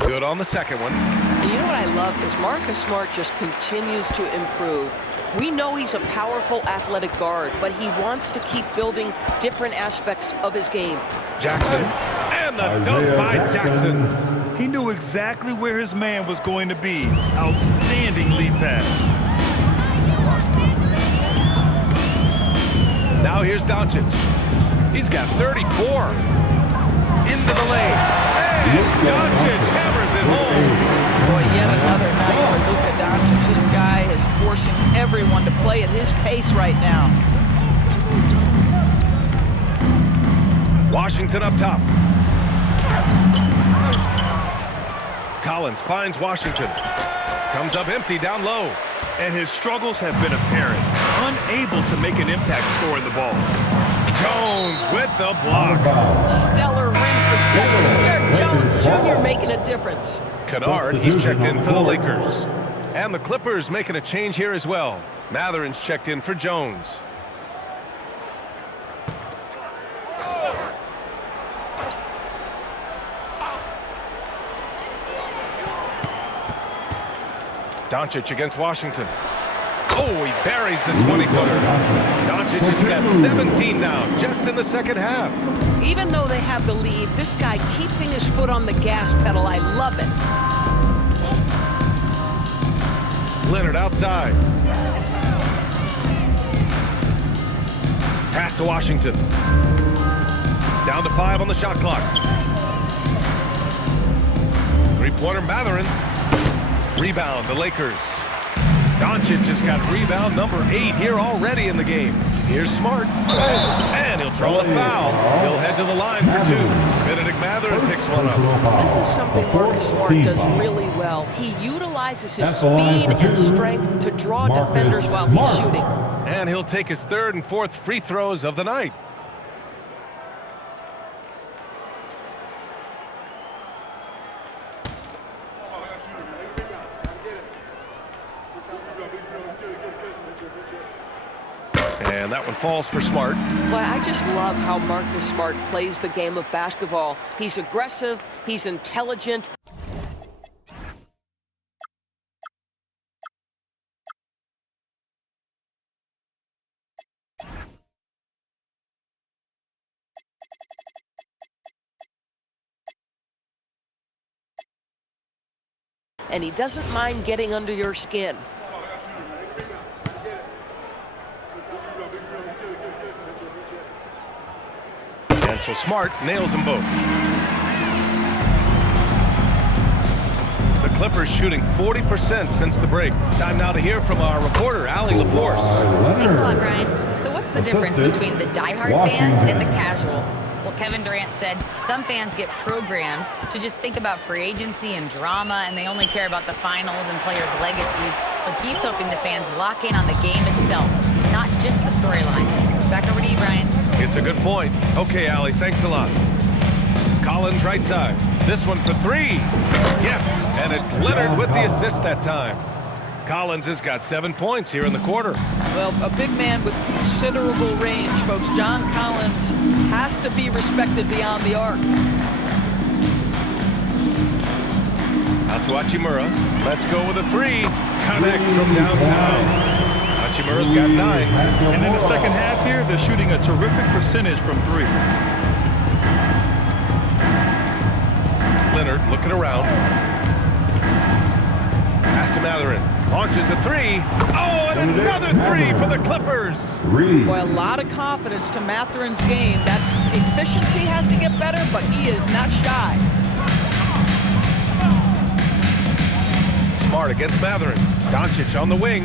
Good on the second one. And you know what I love is Marcus Smart just continues to improve. We know he's a powerful athletic guard, but he wants to keep building different aspects of his game. Jackson, and the dunk by Jackson. He knew exactly where his man was going to be. Outstanding lead pass. Now here's Doncic. He's got 34. Into the lane. And Doncic hammers it home. Boy, yet another night for Luka Doncic. This guy is forcing everyone to play at his pace right now. Washington up top. Collins finds Washington. Comes up empty down low. And his struggles have been apparent. Unable to make an impact scoring the ball. Jones with the block. Stellar rim protection. Derek Jones Jr. making a difference. Kennard, he's checked in for the Lakers. And the Clippers making a change here as well. Matherin's checked in for Jones. Doncic against Washington. Oh, he buries the 20-footer. Doncic has got 17 now, just in the second half. Even though they have the lead, this guy keeping his foot on the gas pedal, I love it. Leonard outside. Pass to Washington. Down to 5 on the shot clock. Three-pointer Matherin. Rebound, the Lakers. Doncic has got rebound number 8 here already in the game. Here's Smart. And he'll draw a foul. He'll head to the line for 2. Benedict Mathurin picks one up. This is something Marcus Smart does really well. He utilizes his speed and strength to draw defenders while he's shooting. And he'll take his 3rd and 4th free throws of the night. And that one falls for Smart. Well, I just love how Marcus Smart plays the game of basketball. He's aggressive, he's intelligent. And he doesn't mind getting under your skin. And so Smart nails them both. The Clippers shooting 40% since the break. Time now to hear from our reporter, Allie LaForce. Thanks a lot, Brian. So what's the difference between the diehard fans and the casuals? Well, Kevin Durant said some fans get programmed to just think about free agency and drama, and they only care about the finals and players' legacies. But he's hoping the fans lock in on the game itself, not just the storylines. Back over to you, Brian. It's a good point. Okay, Allie, thanks a lot. Collins right side. This one for 3. Yes, and it's Leonard with the assist that time. Collins has got 7 points here in the quarter. Well, a big man with considerable range, folks. John Collins has to be respected beyond the arc. Out to Hachimura. Let's go with a 3. Connects from downtown. Hachimura's got 9. And in the second half here, they're shooting a terrific percentage from 3. Leonard looking around. Pass to Mathurin. Launches a 3. Oh, and another 3 for the Clippers. Boy, a lot of confidence to Mathurin's game. That efficiency has to get better, but he is not shy. Smart against Mathurin. Doncic on the wing.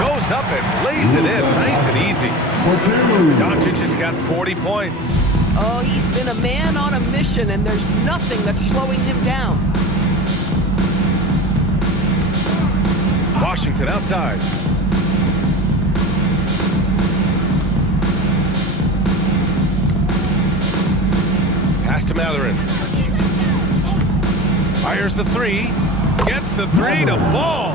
Goes up and lays it in nice and easy. Doncic has got 40 points. Oh, he's been a man on a mission, and there's nothing that's slowing him down. Washington outside. Pass to Mathurin. Fires the 3. Gets the 3 to fall.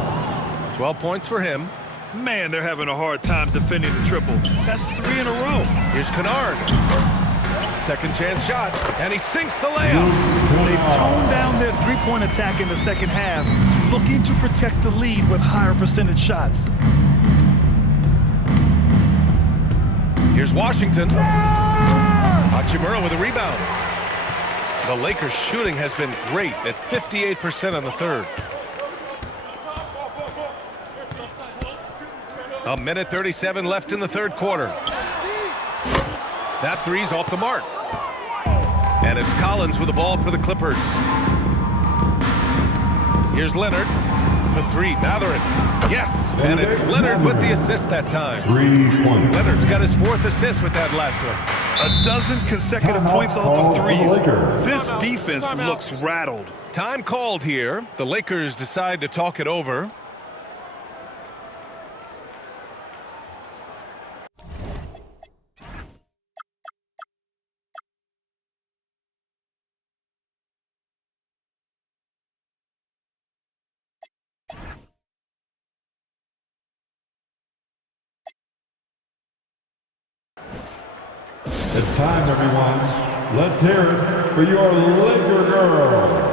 12 points for him. Man, they're having a hard time defending the triple. That's 3 in a row. Here's Kennard. Second chance shot, and he sinks the layup. They've toned down their three-point attack in the second half, looking to protect the lead with higher percentage shots. Here's Washington. Hachimura with a rebound. The Lakers' shooting has been great at 58% on the 3rd. A minute 37 left in the 3rd quarter. That 3's off the mark. And it's Collins with the ball for the Clippers. Here's Leonard for 3. Mathurin. Yes, and it's Leonard with the assist that time. 3 points. Leonard's got his 4th assist with that last one. A dozen consecutive points off of 3s. This defense looks rattled. Time called here. The Lakers decide to talk it over. It's time, everyone. Let's hear it for your Laker girls.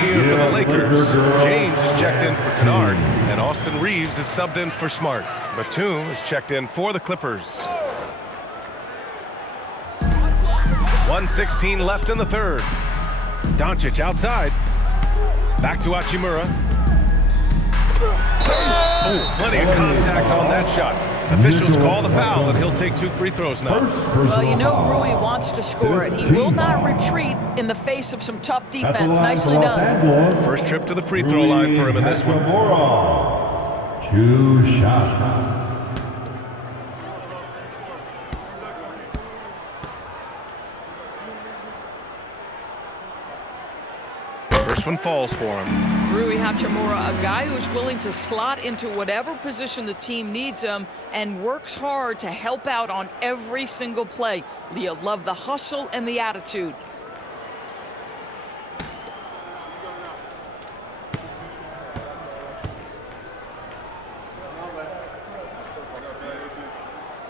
here for the Lakers. James is checked in for Kennard, and Austin Reeves is subbed in for Smart. Batum is checked in for the Clippers. 1:16 left in the third. Doncic outside. Back to Hachimura. Oh, plenty of contact on that shot. Officials call the foul, and he'll take 2 free throws now. Well, you know Rui wants to score it. He will not retreat in the face of some tough defense. Nicely done. First trip to the free throw line for him in this one. 2 shots. First one falls for him. Rui Hachimura, a guy who's willing to slot into whatever position the team needs him and works hard to help out on every single play. You love the hustle and the attitude.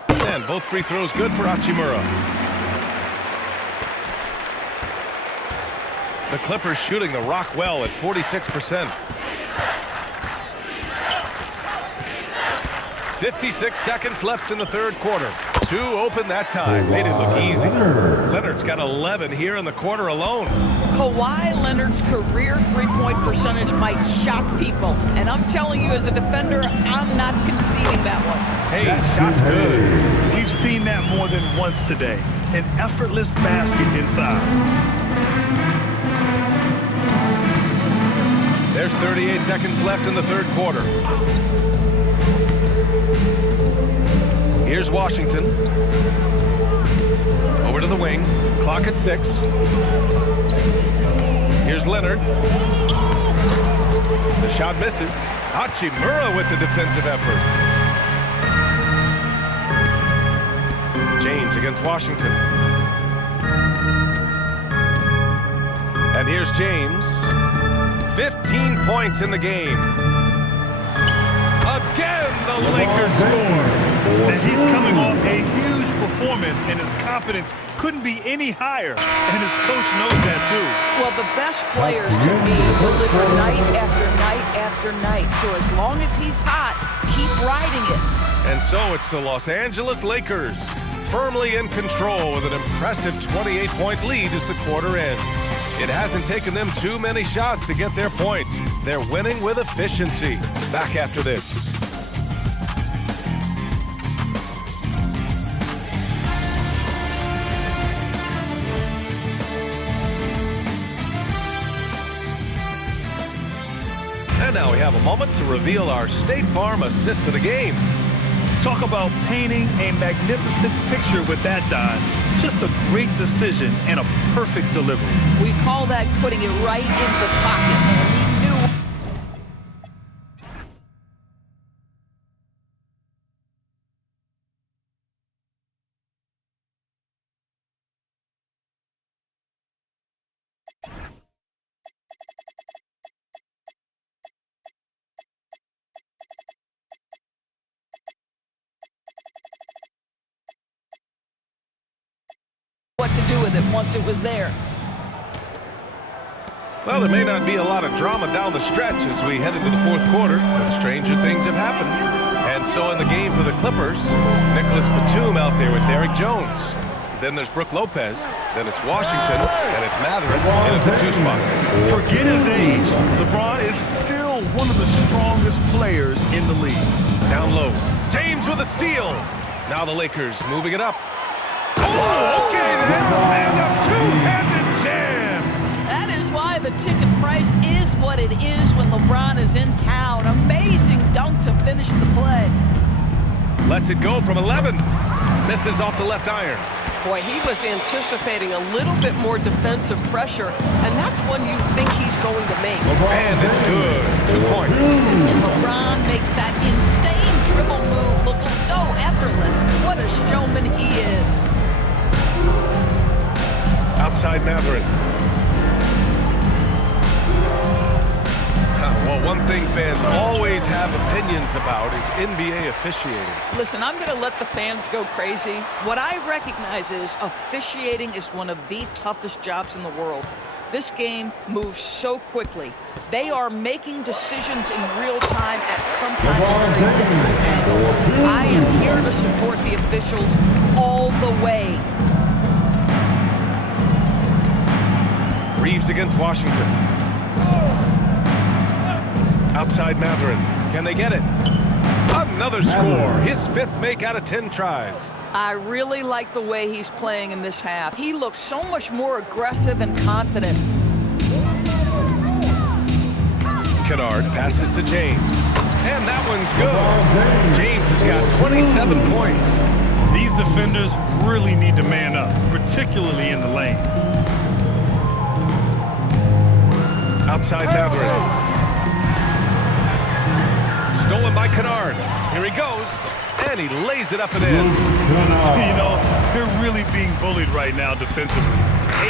And both free throws good for Hachimura. The Clippers shooting the rock well at 46%. 56 seconds left in the third quarter. 2 open that time. Made it look easy. Leonard's got 11 here in the quarter alone. Kawhi Leonard's career three-point percentage might shock people. And I'm telling you, as a defender, I'm not conceding that one. Hey, shot's good. We've seen that more than once today. An effortless basket inside. There's 38 seconds left in the third quarter. Here's Washington. Over to the wing. Clock at 6. Here's Leonard. The shot misses. Hachimura with the defensive effort. James against Washington. And here's James. 15 points in the game. Again, the Lakers score. And he's coming off a huge performance, and his confidence couldn't be any higher. And his coach knows that, too. Well, the best players to me deliver night after night after night. So as long as he's hot, keep riding it. And so it's the Los Angeles Lakers, firmly in control with an impressive 28-point lead as the quarter ends. It hasn't taken them too many shots to get their points. They're winning with efficiency. Back after this. And now we have a moment to reveal our State Farm assist of the game. Talk about painting a magnificent picture with that dive. Just a great decision and a perfect delivery. We call that putting it right in the pocket, man. He knew. What to do with it once it was there. Well, there may not be a lot of drama down the stretch as we head into the fourth quarter, but stranger things have happened. And so in the game for the Clippers, Nicholas Batum out there with Derrick Jones. Then there's Brook Lopez. Then it's Washington, and it's Mathurin in at the 2 spot. Forget his age. LeBron is still one of the strongest players in the league. Down low. James with a steal. Now the Lakers moving it up. Oh, okay then. And a two-handed jam. That is why the ticket price is what it is when LeBron is in town. Amazing dunk to finish the play. Lets it go from 11. Misses off the left iron. Boy, he was anticipating a little bit more defensive pressure, and that's one you think he's going to make. And it's good. 2 points. And LeBron makes that insane dribble move look so effortless. What a showman he is. Outside Mathurin. Well, one thing fans always have opinions about is NBA officiating. Listen, I'm going to let the fans go crazy. What I recognize is officiating is one of the toughest jobs in the world. This game moves so quickly. They are making decisions in real time at sometimes very difficult angles. I am here to support the officials all the way. Reeves against Washington. Outside Matherin. Can they get it? Another score. His 5th make out of 10 tries. I really like the way he's playing in this half. He looks so much more aggressive and confident. Kennard passes to James. And that one's good. James has got 27 points. These defenders really need to man up, particularly in the lane. Outside Matherin. Stolen by Kennard. Here he goes. And he lays it up and in. You know, they're really being bullied right now defensively.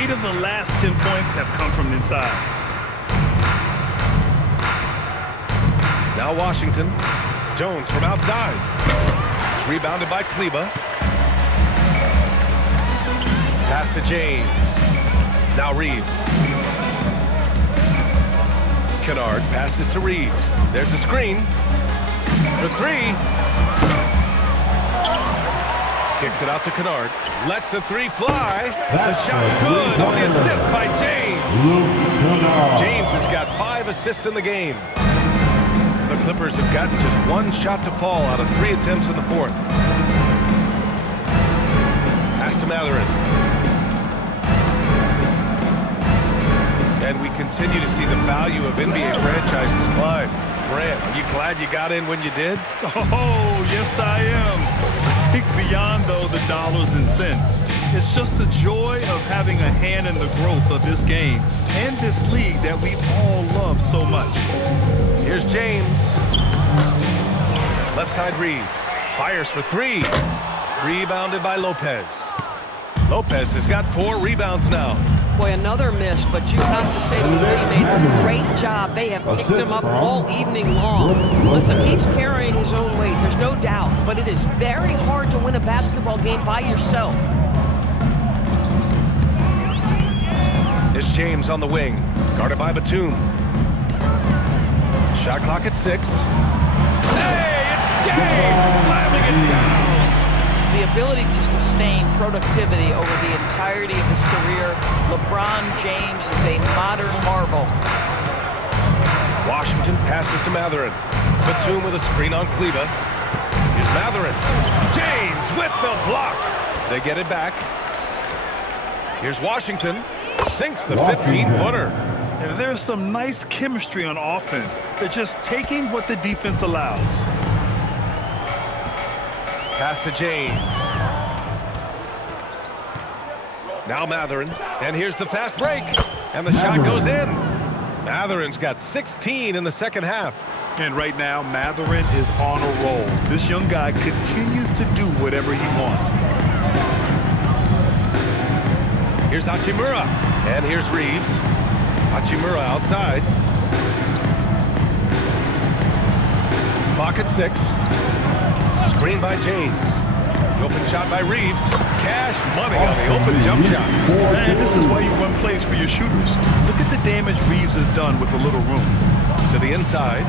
8 of the last 10 points have come from inside. Now Washington. Jones from outside. It's rebounded by Kleba. Pass to James. Now Reeves. Kennard passes to Reeves. There's a screen. For 3. Kicks it out to Kennard. Lets the 3 fly. The shot's good on the assist by James. James has got 5 assists in the game. The Clippers have gotten just 1 shot to fall out of 3 attempts in the 4th. Pass to Matherin. And we continue to see the value of NBA franchises climb. Grant, are you glad you got in when you did? Oh, yes I am. I think beyond, though, the dollars and cents, it's just the joy of having a hand in the growth of this game and this league that we all love so much. Here's James. Left side Reeves. Fires for 3. Rebounded by Lopez. Lopez has got 4 rebounds now. Boy, another miss, but you have to say to his teammates, great job. They have picked him up all evening long. Listen, he's carrying his own weight, there's no doubt, but it is very hard to win a basketball game by yourself. It's James on the wing, guarded by Batum. Shot clock at 6. Hey, it's James slamming it down. The ability to sustain productivity over the entirety of his career, LeBron James is a modern marvel. Washington passes to Matherin. Batum with a screen on Kleba. Here's Matherin. James with the block. They get it back. Here's Washington. Sinks the 15-footer. And there's some nice chemistry on offense. They're just taking what the defense allows. Pass to James. Now Matherin. And here's the fast break. And the shot goes in. Matherin's got 16 in the second half. And right now, Matherin is on a roll. This young guy continues to do whatever he wants. Here's Hachimura. And here's Reeves. Hachimura outside. Clock at 6. Screen by James. The open shot by Reeves. Cash money on the open jump shot. And this is why you run plays for your shooters. Look at the damage Reeves has done with a little room. To the inside.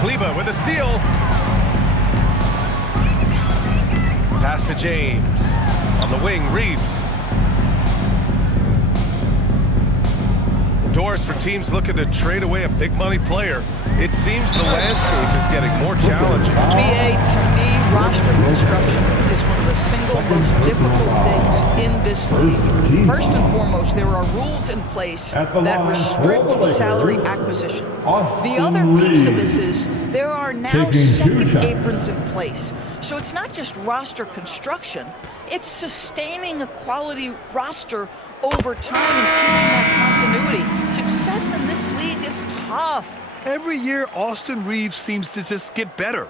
Kleba with a steal. Pass to James. On the wing, Reeves. Doors for teams looking to trade away a big money player. It seems the landscape is getting more challenging. NBA, to me, roster construction is one of the single most difficult things in this league. First and foremost, there are rules in place that restrict salary acquisition. The other piece of this is there are now second aprons in place. So it's not just roster construction, it's sustaining a quality roster over time and keeping that continuity. Success in this league is tough. Every year, Austin Reeves seems to just get better.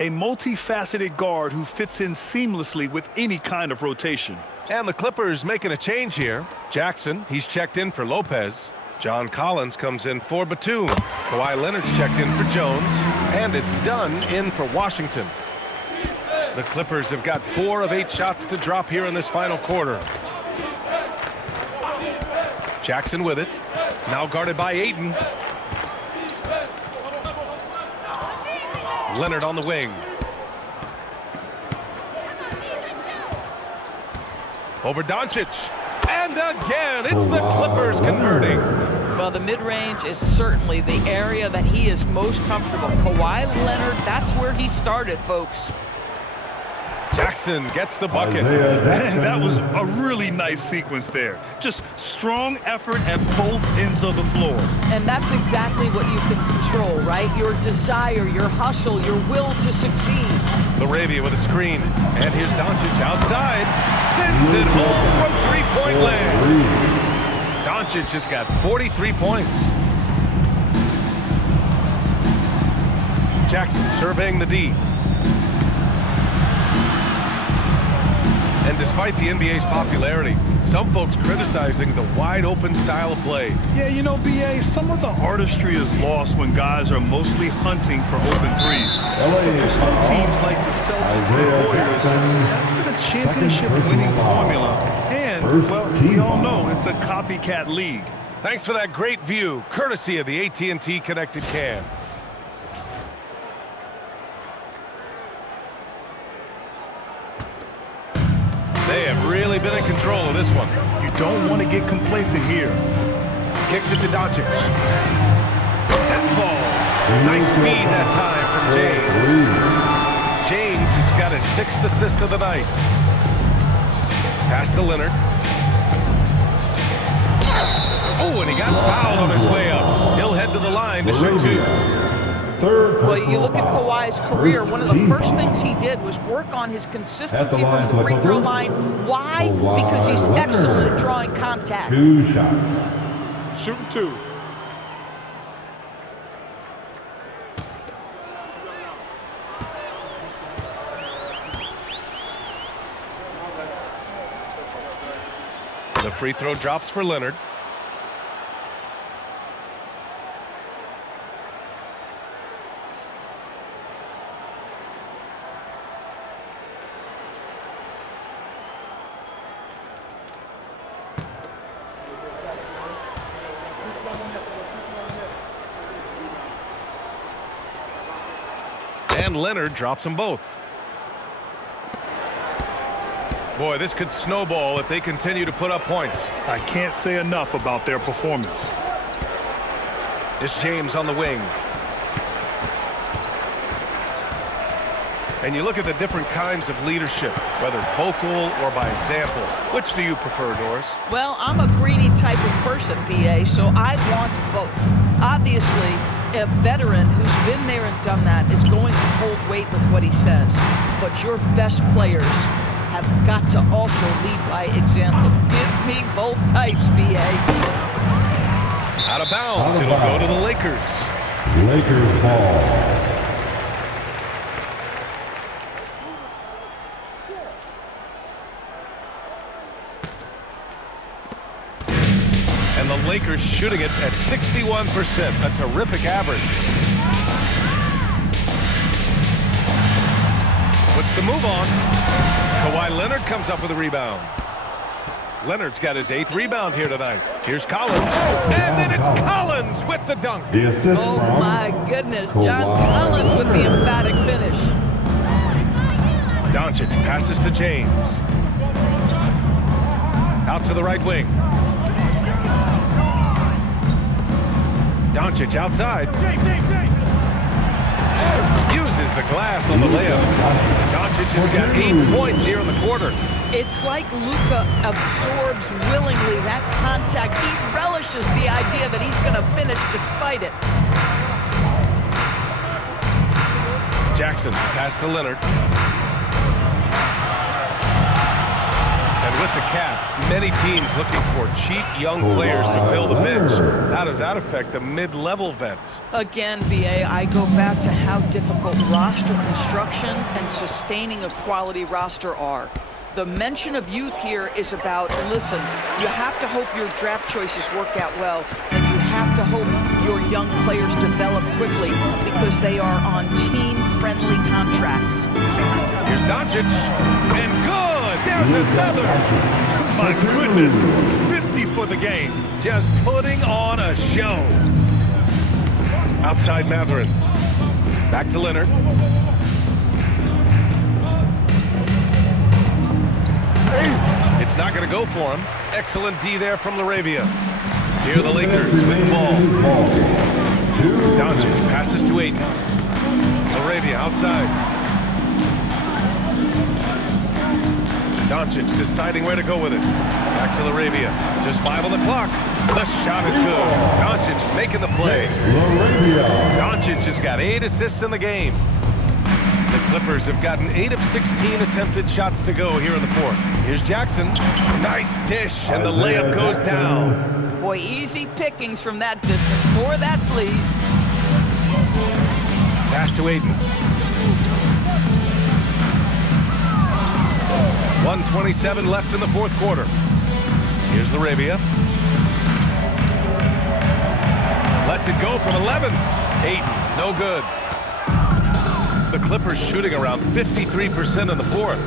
A multifaceted guard who fits in seamlessly with any kind of rotation. And the Clippers making a change here. Jackson, he's checked in for Lopez. John Collins comes in for Batum. Kawhi Leonard's checked in for Jones. And it's Dunn in for Washington. The Clippers have got 4 of 8 shots to drop here in this final quarter. Jackson with it. Now guarded by Aiden. Leonard on the wing. Over Doncic. And again, it's the Clippers converting. Well, the mid-range is certainly the area that he is most comfortable. Kawhi Leonard, that's where he started, folks. Jackson gets the bucket. That was a really nice sequence there. Just strong effort at both ends of the floor. And that's exactly what you can control, right? Your desire, your hustle, your will to succeed. Laravia with a screen. And here's Doncic outside. Sends it home from three-point land. Doncic has got 43 points. Jackson surveying the D. And despite the NBA's popularity, some folks criticizing the wide-open style of play. Yeah, you know, BA, some of the artistry is lost when guys are mostly hunting for open threes. But for some teams like the Celtics and Warriors, that's been a championship-winning formula. And, well, we all know it's a copycat league. Thanks for that great view, courtesy of the AT&T Connected Cam. They have really been in control of this one. You don't want to get complacent here. Kicks it to Doncic. That falls. Nice feed that time from James. James has got his 6th assist of the night. Pass to Leonard. Oh, and he got fouled on his way up. He'll head to the line to shoot 2. Well, you look at Kawhi's career, one of the first things he did was work on his consistency from the free throw line. Why? Because he's excellent at drawing contact. 2 shots. Shooting 2. The free throw drops for Leonard. And Leonard drops them both. Boy, this could snowball if they continue to put up points. I can't say enough about their performance. It's James on the wing. And you look at the different kinds of leadership, whether vocal or by example. Which do you prefer, Doris? Well, I'm a greedy type of person, BA, so I want both. Obviously, a veteran who's been there and done that is going to hold weight with what he says. But your best players have got to also lead by example. Give me both types, BA. Out of bounds. It'll go to the Lakers. Lakers ball. And the Lakers shooting it at 61%, a terrific average. Puts the move on. Kawhi Leonard comes up with a rebound. Leonard's got his 8th rebound here tonight. Here's Collins. And then it's Collins with the dunk. The assist Oh from my goodness, John Collins with the emphatic finish. Doncic passes to James. Out to the right wing. Doncic outside. Uses the glass on the layup. Doncic has got 8 points here in the quarter. It's like Luka absorbs willingly that contact. He relishes the idea that he's going to finish despite it. Jackson, pass to Leonard. And with the cap, many teams looking for cheap young players to fill the bench. How does that affect the mid-level vets? Again, BA, I go back to how difficult roster construction and sustaining a quality roster are. The mention of youth here is about, listen, you have to hope your draft choices work out well, and you have to hope your young players develop quickly because they are on team-friendly contracts. Here's Doncic, and good! There's another! My goodness, 50 for the game. Just putting on a show. Outside Matherin. Back to Leonard. It's not going to go for him. Excellent D there from Laravia. Here are the Lakers with the ball. Doncic passes to Ayton. Laravia outside. Doncic deciding where to go with it. Back to Laravia. Just 5 on the clock. The shot is good. Doncic making the play. Doncic has got 8 assists in the game. The Clippers have gotten 8 of 16 attempted shots to go here in the fourth. Here's Jackson. Nice dish, and the layup goes down. Boy, easy pickings from that distance. More of that, please. Pass to Ayton. 1:27 left in the fourth quarter. Here's Laravia. Lets it go from 11. Ayton, no good. The Clippers shooting around 53% in the fourth.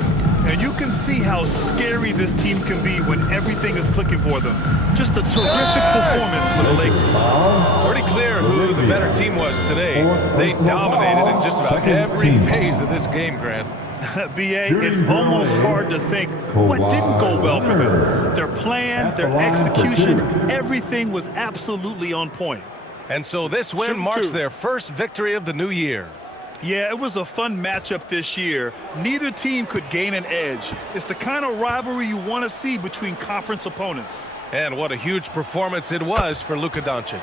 And you can see how scary this team can be when everything is clicking for them. Just a terrific performance for the Lakers. Pretty clear who the better team was today. They dominated in just about every phase of this game, Grant. B.A., it's almost hard to think what didn't go well for them. Their plan, their execution, everything was absolutely on point. And so this win marks their first victory of the new year. Yeah, it was a fun matchup this year. Neither team could gain an edge. It's the kind of rivalry you want to see between conference opponents. And what a huge performance it was for Luka Doncic.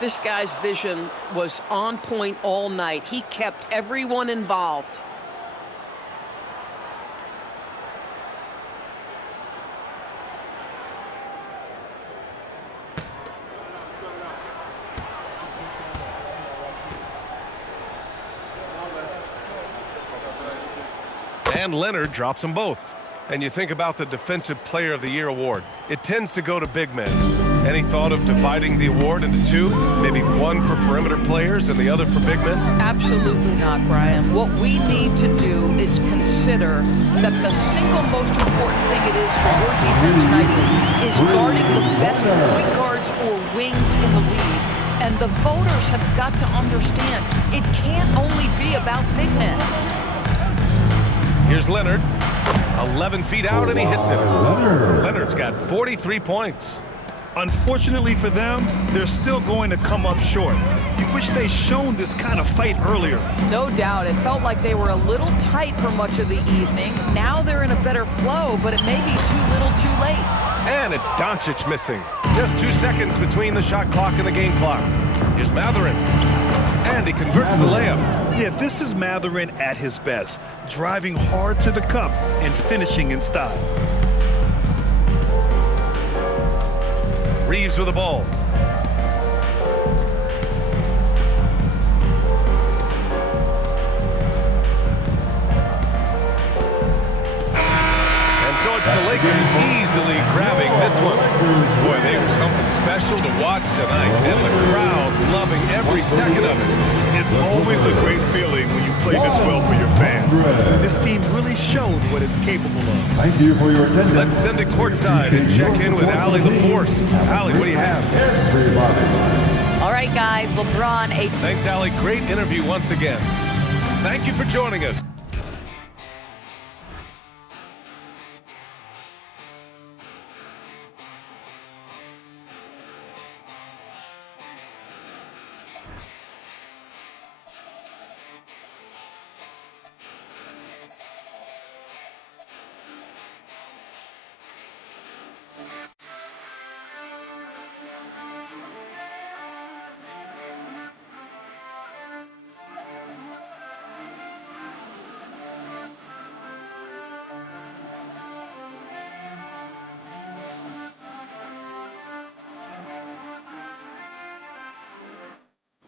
This guy's vision was on point all night. He kept everyone involved. And Leonard drops them both. And you think about the Defensive Player of the Year award. It tends to go to big men. Any thought of dividing the award into 2? Maybe one for perimeter players and the other for big men? Absolutely not, Brian. What we need to do is consider that the single most important thing it is for your defense tonight is guarding the best point guards or wings in the league. And the voters have got to understand it can't only be about big men. Here's Leonard. 11 feet out, and he hits it. Leonard's got 43 points. Unfortunately for them, they're still going to come up short. You wish they'd shown this kind of fight earlier. No doubt. It felt like they were a little tight for much of the evening. Now they're in a better flow, but it may be too little too late. And it's Doncic missing. Just 2 seconds between the shot clock and the game clock. Here's Matherin. And he converts the layup. Yeah, this is Matherin at his best, driving hard to the cup and finishing in style. Reeves with the ball. And so it's the Lakers easily grabbing this one. Boy, they were something special to watch tonight, and the crowd loving every second of it. It's always a great feeling when you play this well for your fans. This team really showed what it's capable of. Thank you for your attendance. Let's send it courtside and check in with Allie LaForce. Allie, what do you have? Everybody. All right, guys, LeBron, Thanks, Allie. Great interview once again. Thank you for joining us.